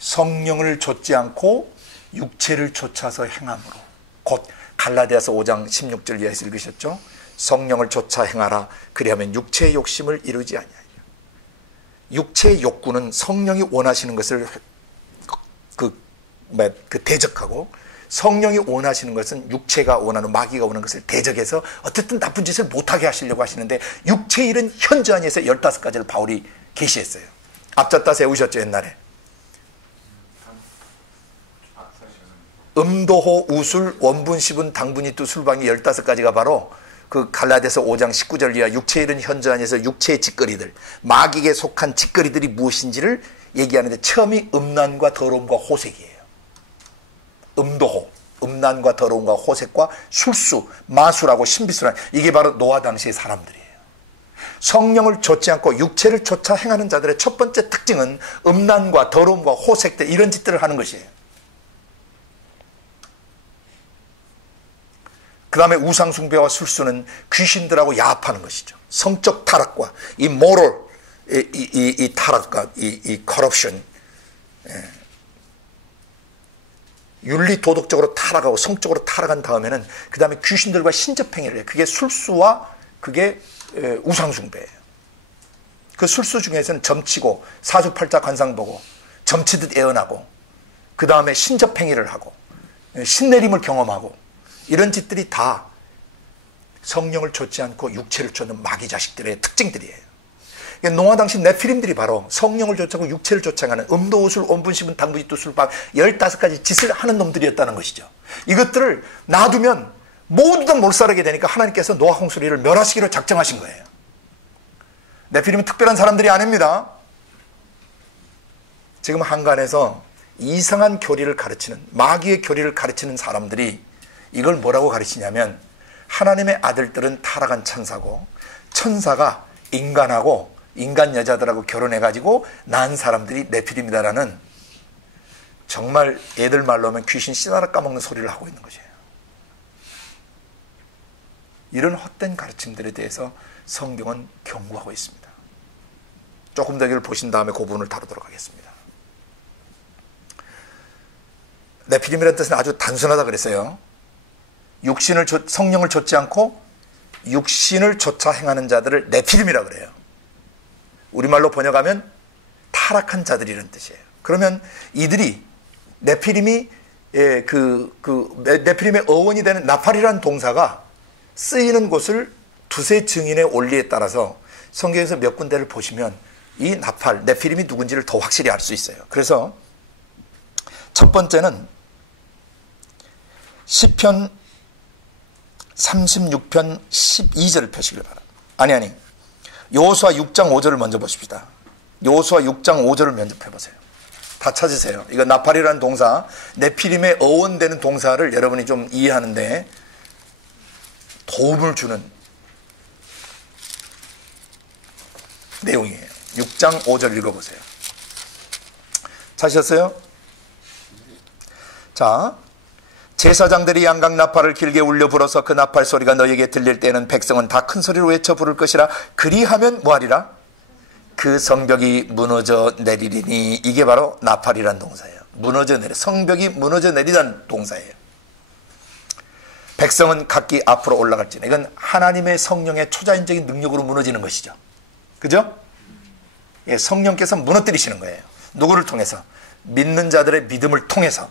성령을 좇지 않고 육체를 좇아서 행함으로, 곧 갈라디아서 5장 16절 이하에서 읽으셨죠? 성령을 좇아 행하라 그리하면 육체의 욕심을 이루지 아니하리라. 육체의 욕구는 성령이 원하시는 것을 대적하고, 성령이 원하시는 것은 육체가 원하는, 마귀가 원하는 것을 대적해서 어쨌든 나쁜 짓을 못하게 하시려고 하시는데, 육체의 일은 현저하니에서 15가지를 바울이 계시했어요. 앞잡다 세우셨죠 옛날에. 음도호, 우술, 원분, 시분, 당분, 이투, 술방이 15가지가 바로 그 갈라디아서 5장 19절 이하 육체의 일은 현저하니에서 육체의 짓거리들, 마귀에게 속한 짓거리들이 무엇인지를 얘기하는데, 처음이 음란과 더러움과 호색이에요. 음도호, 음란과 더러움과 호색과 술수, 마술하고 신비술한, 이게 바로 노아 당시의 사람들이에요. 성령을 좇지 않고 육체를 좇아 행하는 자들의 첫 번째 특징은 음란과 더러움과 호색들, 이런 짓들을 하는 것이에요. 그 다음에 우상숭배와 술수는 귀신들하고 야합하는 것이죠. 성적 타락과 이 모럴, 이 타락과 이 corruption, 윤리 도덕적으로 타락하고 성적으로 타락한 다음에는 그 다음에 귀신들과 신접행위를 해요. 그게 술수와 그게 우상숭배예요. 그 술수 중에서는 점치고 사주팔자 관상 보고 점치듯 애언하고, 그 다음에 신접행위를 하고 신내림을 경험하고, 이런 짓들이 다 성령을 좇지 않고 육체를 좇는 마귀 자식들의 특징들이에요. 노아 당시 네피림들이 바로 성령을 좇고 육체를 좇아가는 음도우술, 온분시분, 당부짓도, 술방 15가지 짓을 하는 놈들이었다는 것이죠. 이것들을 놔두면 모두 다 몰살하게 되니까 하나님께서 노아 홍수리를 멸하시기로 작정하신 거예요. 네피림은 특별한 사람들이 아닙니다. 지금 한간에서 이상한 교리를 가르치는, 마귀의 교리를 가르치는 사람들이 이걸 뭐라고 가르치냐면, 하나님의 아들들은 타락한 천사고, 천사가 인간하고 인간 여자들하고 결혼해가지고 낳은 사람들이 네피림이다라는, 정말 애들 말로 하면 귀신 씨나라 까먹는 소리를 하고 있는 것이에요. 이런 헛된 가르침들에 대해서 성경은 경고하고 있습니다. 조금 더 이걸 보신 다음에 그 부분을 다루도록 하겠습니다. 네피림이라는 뜻은 아주 단순하다 그랬어요. 성령을 좇지 않고 육신을 좇아 행하는 자들을 네피림이라고 그래요. 우리말로 번역하면 타락한 자들이라는 뜻이에요. 그러면 이들이 네피림이 네피림의 어원이 되는 나팔이라는 동사가 쓰이는 곳을 두세 증인의 원리에 따라서 성경에서 몇 군데를 보시면 이 나팔, 네피림이 누군지를 더 확실히 알 수 있어요. 그래서 첫 번째는 시편 36편 12절을 펴시길 바랍니다. 여호수아 6장 5절을 먼저 보십시다. 여호수아 6장 5절을 먼저 펴보세요. 다 찾으세요. 이거 나팔이라는 동사, 네피림의 어원되는 동사를 여러분이 좀 이해하는데 도움을 주는 내용이에요. 6장 5절 읽어보세요. 찾으셨어요? 자, 제사장들이 양각 나팔을 길게 울려 불어서 그 나팔 소리가 너에게 들릴 때에는 백성은 다 큰 소리로 외쳐 부를 것이라. 그리하면 뭐하리라? 그 성벽이 무너져 내리리니. 이게 바로 나팔이란 동사예요. 무너져 내리, 성벽이 무너져 내리란 동사예요. 백성은 각기 앞으로 올라갈지니. 이건 하나님의 성령의 초자연적인 능력으로 무너지는 것이죠. 그죠? 예, 성령께서 무너뜨리시는 거예요. 누구를 통해서? 믿는 자들의 믿음을 통해서.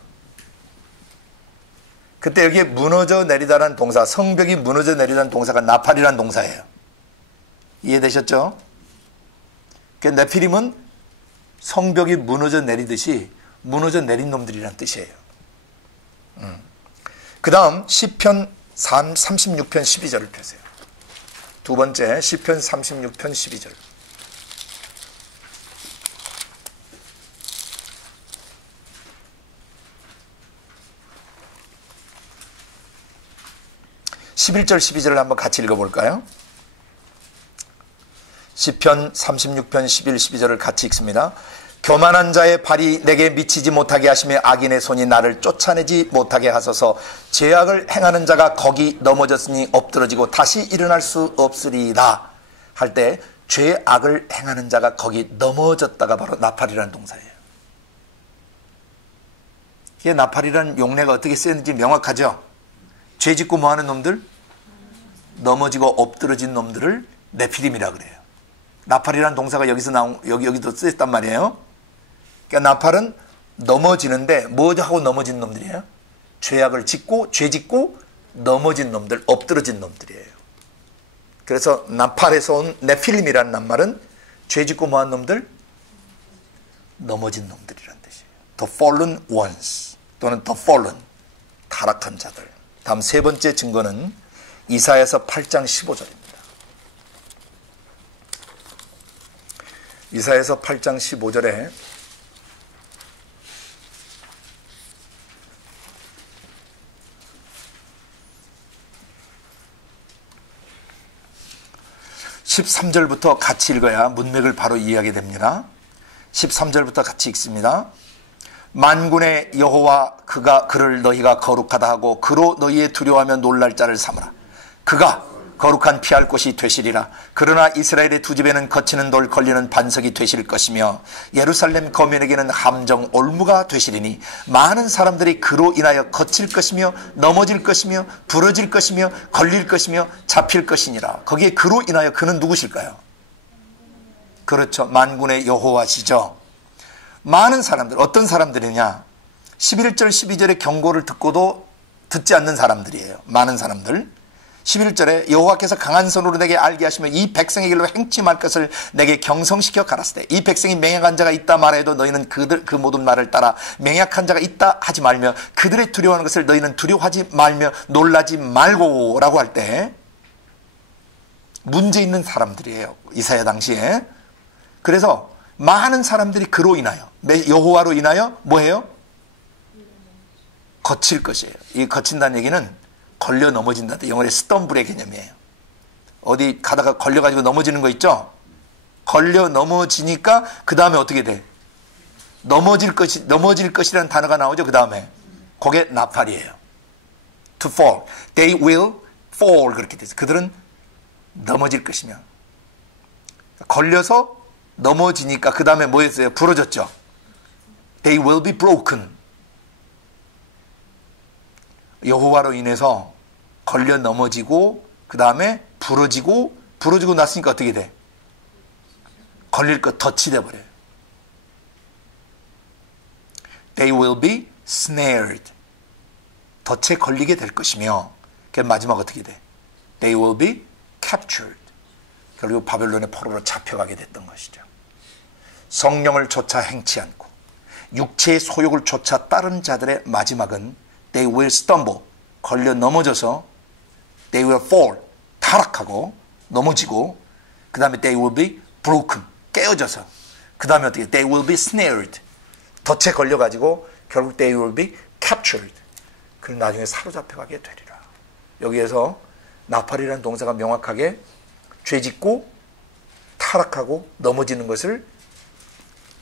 그때 여기에 무너져 내리다라는 동사, 성벽이 무너져 내리다는 동사가 나팔이라는 동사예요. 이해되셨죠? 네피림은 성벽이 무너져 내리듯이 무너져 내린 놈들이란 뜻이에요. 그 다음 시편 36편 12절을 펴세요. 두 번째 시편 36편 12절. (11절) (12절을) 한번 같이 읽어볼까요? 시편 36편 11, 12절을 같이 읽습니다. 교만한 자의 발이 내게 미치지 못하게 하시며 악인의 손이 나를 쫓아내지 못하게 하소서. 죄악을 행하는 자가 거기 넘어졌으니 엎드러지고 다시 일어날 수 없으리라 할 때 죄악을 행하는 자가 거기 넘어졌다가 바로 나팔이라는 동사예요. 이게 나팔이라는 용례가 어떻게 쓰였는지 명확하죠? 죄 짓고 뭐하는 놈들? 넘어지고 엎드러진 놈들을 네피림이라 그래요. 나팔이라는 동사가 여기서 여기도 쓰였단 말이에요. 그러니까 나팔은 넘어지는데 뭐 하고 넘어진 놈들이에요? 죄악을 짓고 죄 짓고 넘어진 놈들, 엎드러진 놈들이에요. 그래서 나팔에서 온 네필림이라는 낱말은 죄 짓고 뭐한 놈들? 넘어진 놈들이란 뜻이에요. The fallen ones 또는 the fallen, 타락한 자들. 다음 세 번째 증거는 이사야서 8장 15절입니다. 이사야서 8장 15절에 (13절부터) 같이 읽어야 문맥을 바로 이해하게 됩니다. 13절부터 같이 읽습니다. 만군의 여호와 그가 그를 너희가 거룩하다 하고 그로 너희의 두려워하며 놀랄 자를 삼으라. 그가 거룩한 피할 곳이 되시리라. 그러나 이스라엘의 두 집에는 거치는 돌 걸리는 반석이 되실 것이며 예루살렘 거민에게는 함정 올무가 되시리니 많은 사람들이 그로 인하여 거칠 것이며 넘어질 것이며 부러질 것이며 걸릴 것이며 잡힐 것이니라. 거기에 그로 인하여 그는 누구실까요? 그렇죠. 만군의 여호와시죠. 많은 사람들, 어떤 사람들이냐? 11절 12절의 경고를 듣고도 듣지 않는 사람들이에요. 많은 사람들. 11절에 여호와께서 강한 손으로 내게 알게 하시며 이 백성의 길로 행치 말 것을 내게 경성시켜 가라사 때 이 백성이 맹약한 자가 있다 말해도 너희는 그 모든 말을 따라 맹약한 자가 있다 하지 말며 그들의 두려워하는 것을 너희는 두려워하지 말며 놀라지 말고 라고 할 때 문제 있는 사람들이에요. 이사야 당시에. 그래서 많은 사람들이 그로 인하여 여호와로 인하여 뭐해요? 거칠 것이에요. 이 거친다는 얘기는 걸려 넘어진다. 영어의 스톰블의 개념이에요. 어디 가다가 걸려가지고 넘어지는 거 있죠? 걸려 넘어지니까 그 다음에 어떻게 돼? 넘어질 것이라는 단어가 나오죠. 그 다음에 그게 나팔이에요. To fall. They will fall. 그렇게 돼서 그들은 넘어질 것이며 걸려서 넘어지니까 그 다음에 뭐였어요? 부러졌죠. They will be broken. 여호와로 인해서 걸려 넘어지고 그 다음에 부러지고 났으니까 어떻게 돼? 걸릴 것 덫이 돼버려요. They will be snared. 덫에 걸리게 될 것이며 그 마지막 어떻게 돼? They will be captured. 결국 바벨론의 포로로 잡혀가게 됐던 것이죠. 성령을 쫓아 행치 않고 육체의 소욕을 쫓아 따른 자들의 마지막은 They will stumble. 걸려 넘어져서 They will fall. 타락하고 넘어지고 그 다음에 They will be broken. 깨어져서 그 다음에 어떻게 They will be snared. 덫에 걸려가지고 결국 They will be captured. 그럼 나중에 사로잡혀가게 되리라. 여기에서 나팔이라는 동사가 명확하게 죄짓고 타락하고 넘어지는 것을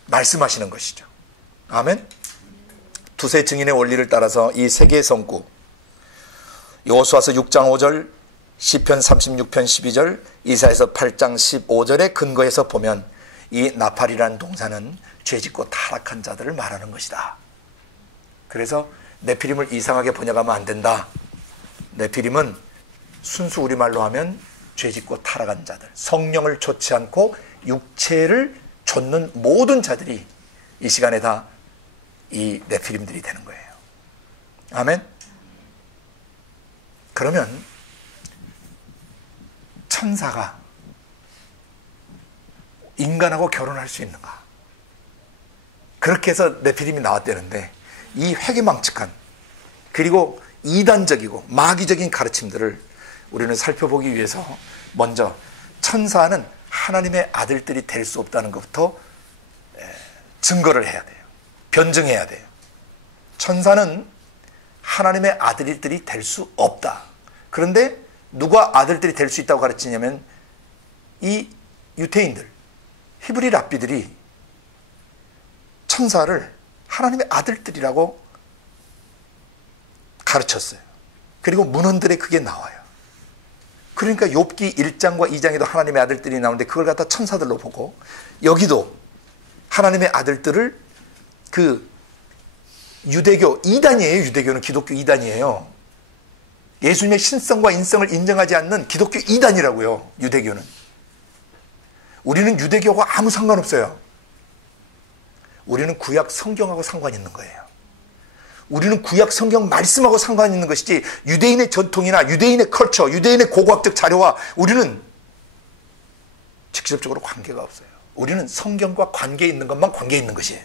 말씀하시는 것이죠. 아멘. 두세 증인의 원리를 따라서 이 세 개의 성구 여호수아서 6장 5절 시편 36편 12절 이사야서 8장 15절에 근거해서 보면 이 나팔이라는 동사는 죄짓고 타락한 자들을 말하는 것이다. 그래서 네피림을 이상하게 번역하면 안 된다. 네피림은 순수 우리말로 하면 죄짓고 타락한 자들, 성령을 좇지 않고 육체를 좇는 모든 자들이 이 시간에 다 이 네피림들이 되는 거예요. 아멘. 그러면 천사가 인간하고 결혼할 수 있는가? 그렇게 해서 네피림이 나왔다는데 이 회개망측한 그리고 이단적이고 마귀적인 가르침들을 우리는 살펴보기 위해서 먼저 천사는 하나님의 아들들이 될 수 없다는 것부터 증거를 해야 돼요. 변증해야 돼요. 천사는 하나님의 아들들이 될 수 없다. 그런데 누가 아들들이 될 수 있다고 가르치냐면 이 유태인들, 히브리 랍비들이 천사를 하나님의 아들들이라고 가르쳤어요. 그리고 문헌들에 그게 나와요. 그러니까 욥기 1장과 2장에도 하나님의 아들들이 나오는데 그걸 갖다 천사들로 보고 여기도 하나님의 아들들을 그 유대교 2단이에요. 유대교는 기독교 2단이에요. 예수님의 신성과 인성을 인정하지 않는 기독교 이단이라고요. 유대교는. 우리는 유대교하고 아무 상관없어요. 우리는 구약 성경하고 상관이 있는 거예요. 우리는 구약 성경 말씀하고 상관이 있는 것이지 유대인의 전통이나 유대인의 컬처, 유대인의 고고학적 자료와 우리는 직접적으로 관계가 없어요. 우리는 성경과 관계 있는 것만 관계 있는 것이에요.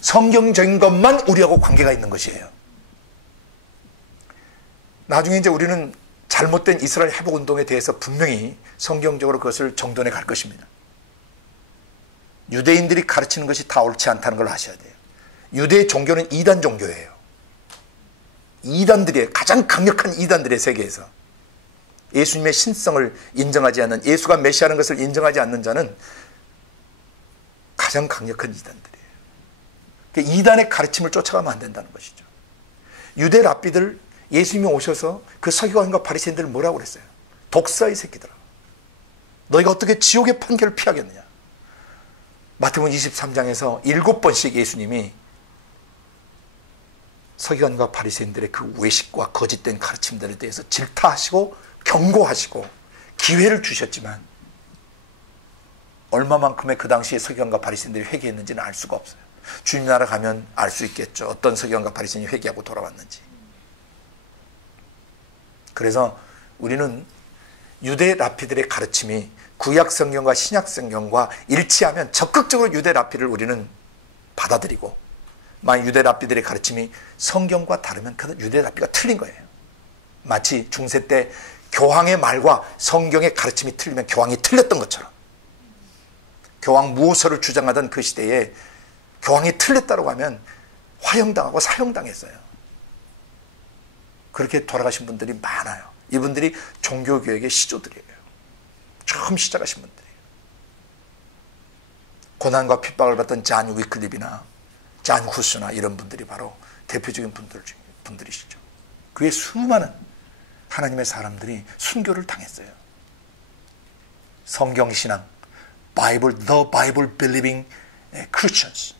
성경적인 것만 우리하고 관계가 있는 것이에요. 나중에 이제 우리는 잘못된 이스라엘 회복운동에 대해서 분명히 성경적으로 그것을 정돈해 갈 것입니다. 유대인들이 가르치는 것이 다 옳지 않다는 걸 아셔야 돼요. 유대의 종교는 이단 종교예요. 이단들의 가장 강력한 이단들의 세계에서 예수님의 신성을 인정하지 않는, 예수가 메시아라는 것을 인정하지 않는 자는 가장 강력한 이단들이에요. 그러니까 이단의 가르침을 쫓아가면 안 된다는 것이죠. 유대 랍비들 예수님이 오셔서 그 서기관과 바리새인들을 뭐라고 그랬어요? 독사의 새끼들아, 너희가 어떻게 지옥의 판결을 피하겠느냐. 마태복음 23장에서 7번씩 예수님이 서기관과 바리새인들의 그 외식과 거짓된 가르침들에 대해서 질타하시고 경고하시고 기회를 주셨지만 얼마만큼의 그 당시에 서기관과 바리새인들이 회개했는지는 알 수가 없어요. 주님 나라 가면 알 수 있겠죠. 어떤 서기관과 바리새인이 회개하고 돌아왔는지. 그래서 우리는 유대 랍피들의 가르침이 구약 성경과 신약 성경과 일치하면 적극적으로 유대 랍피를 우리는 받아들이고, 만약 유대 랍비들의 가르침이 성경과 다르면 그 유대 랍비가 틀린 거예요. 마치 중세 때 교황의 말과 성경의 가르침이 틀리면 교황이 틀렸던 것처럼, 교황 무호서를 주장하던 그 시대에 교황이 틀렸다고 하면 화형당하고 사형당했어요. 그렇게 돌아가신 분들이 많아요. 이분들이 종교개혁의 시조들이에요. 처음 시작하신 분들이에요. 고난과 핍박을 받던 잔 위클립이나 잔 후스나 이런 분들이 바로 대표적인 분들이시죠. 그의 수많은 하나님의 사람들이 순교를 당했어요. 성경신앙, the Bible believing Christians,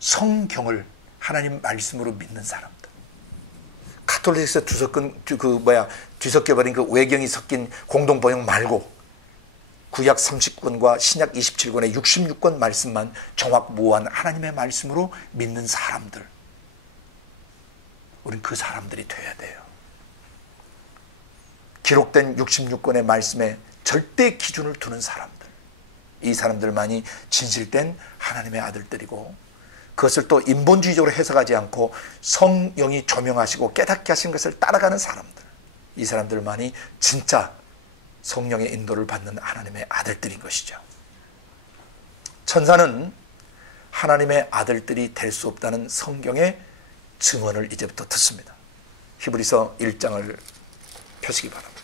성경을 하나님 말씀으로 믿는 사람들. 카톨릭에서 뒤섞여버린 그 외경이 섞인 공동번역 말고 구약 30권과 신약 27권의 66권 말씀만 정확무한 하나님의 말씀으로 믿는 사람들. 우린 그 사람들이 돼야 돼요. 기록된 66권의 말씀에 절대 기준을 두는 사람들. 이 사람들만이 진실된 하나님의 아들들이고, 그것을 또 인본주의적으로 해석하지 않고 성령이 조명하시고 깨닫게 하신 것을 따라가는 사람들. 이 사람들만이 진짜 성령의 인도를 받는 하나님의 아들들인 것이죠. 천사는 하나님의 아들들이 될 수 없다는 성경의 증언을 이제부터 듣습니다. 히브리서 1장을 펴시기 바랍니다.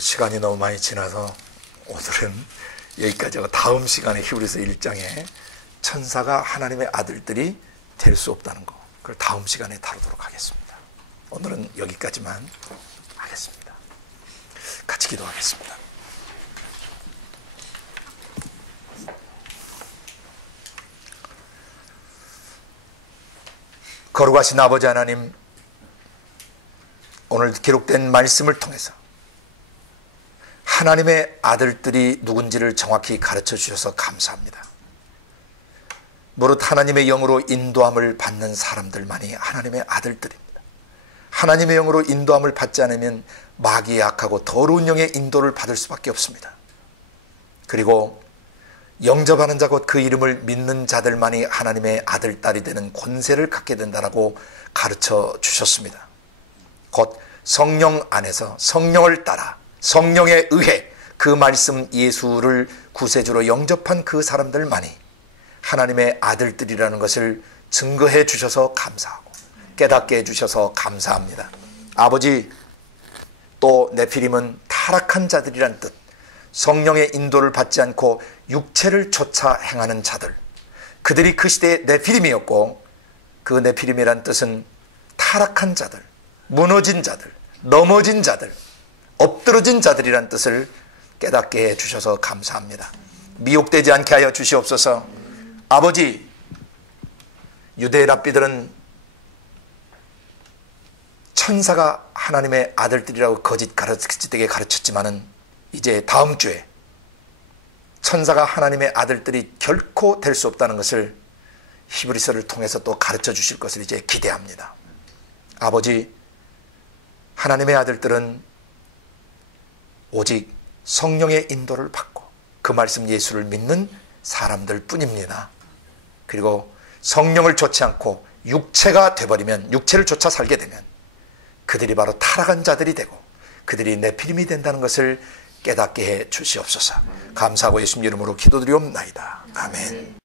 시간이 너무 많이 지나서 오늘은 여기까지 하고 다음 시간에 히브리서 1장에 천사가 하나님의 아들들이 될 수 없다는 거, 그걸 다음 시간에 다루도록 하겠습니다. 오늘은 여기까지만 하겠습니다. 같이 기도하겠습니다. 거룩하신 아버지 하나님, 오늘 기록된 말씀을 통해서 하나님의 아들들이 누군지를 정확히 가르쳐 주셔서 감사합니다. 무릇 하나님의 영으로 인도함을 받는 사람들만이 하나님의 아들들입니다. 하나님의 영으로 인도함을 받지 않으면 마귀의 악하고 더러운 영의 인도를 받을 수밖에 없습니다. 그리고 영접하는 자 곧 그 이름을 믿는 자들만이 하나님의 아들, 딸이 되는 권세를 갖게 된다라고 가르쳐 주셨습니다. 곧 성령 안에서 성령을 따라 성령에 의해 그 말씀 예수를 구세주로 영접한 그 사람들만이 하나님의 아들들이라는 것을 증거해 주셔서 감사하고 깨닫게 해주셔서 감사합니다. 아버지, 또 네피림은 타락한 자들이란 뜻, 성령의 인도를 받지 않고 육체를 쫓아 행하는 자들, 그들이 그 시대의 네피림이었고, 그 네피림이란 뜻은 타락한 자들, 무너진 자들, 넘어진 자들, 엎드러진 자들이란 뜻을 깨닫게 해 주셔서 감사합니다. 미혹되지 않게 하여 주시옵소서. 아버지, 유대의 랍비들은 천사가 하나님의 아들들이라고 거짓되게 가르쳤지만은 이제 다음 주에 천사가 하나님의 아들들이 결코 될 수 없다는 것을 히브리서를 통해서 또 가르쳐 주실 것을 이제 기대합니다. 아버지, 하나님의 아들들은 오직 성령의 인도를 받고 그 말씀 예수를 믿는 사람들 뿐입니다. 그리고 성령을 좇지 않고 육체가 돼버리면, 육체를 쫓아 살게 되면 그들이 바로 타락한 자들이 되고 그들이 네피림이 된다는 것을 깨닫게 해 주시옵소서. 감사하고 예수님 이름으로 기도드리옵나이다. 아멘.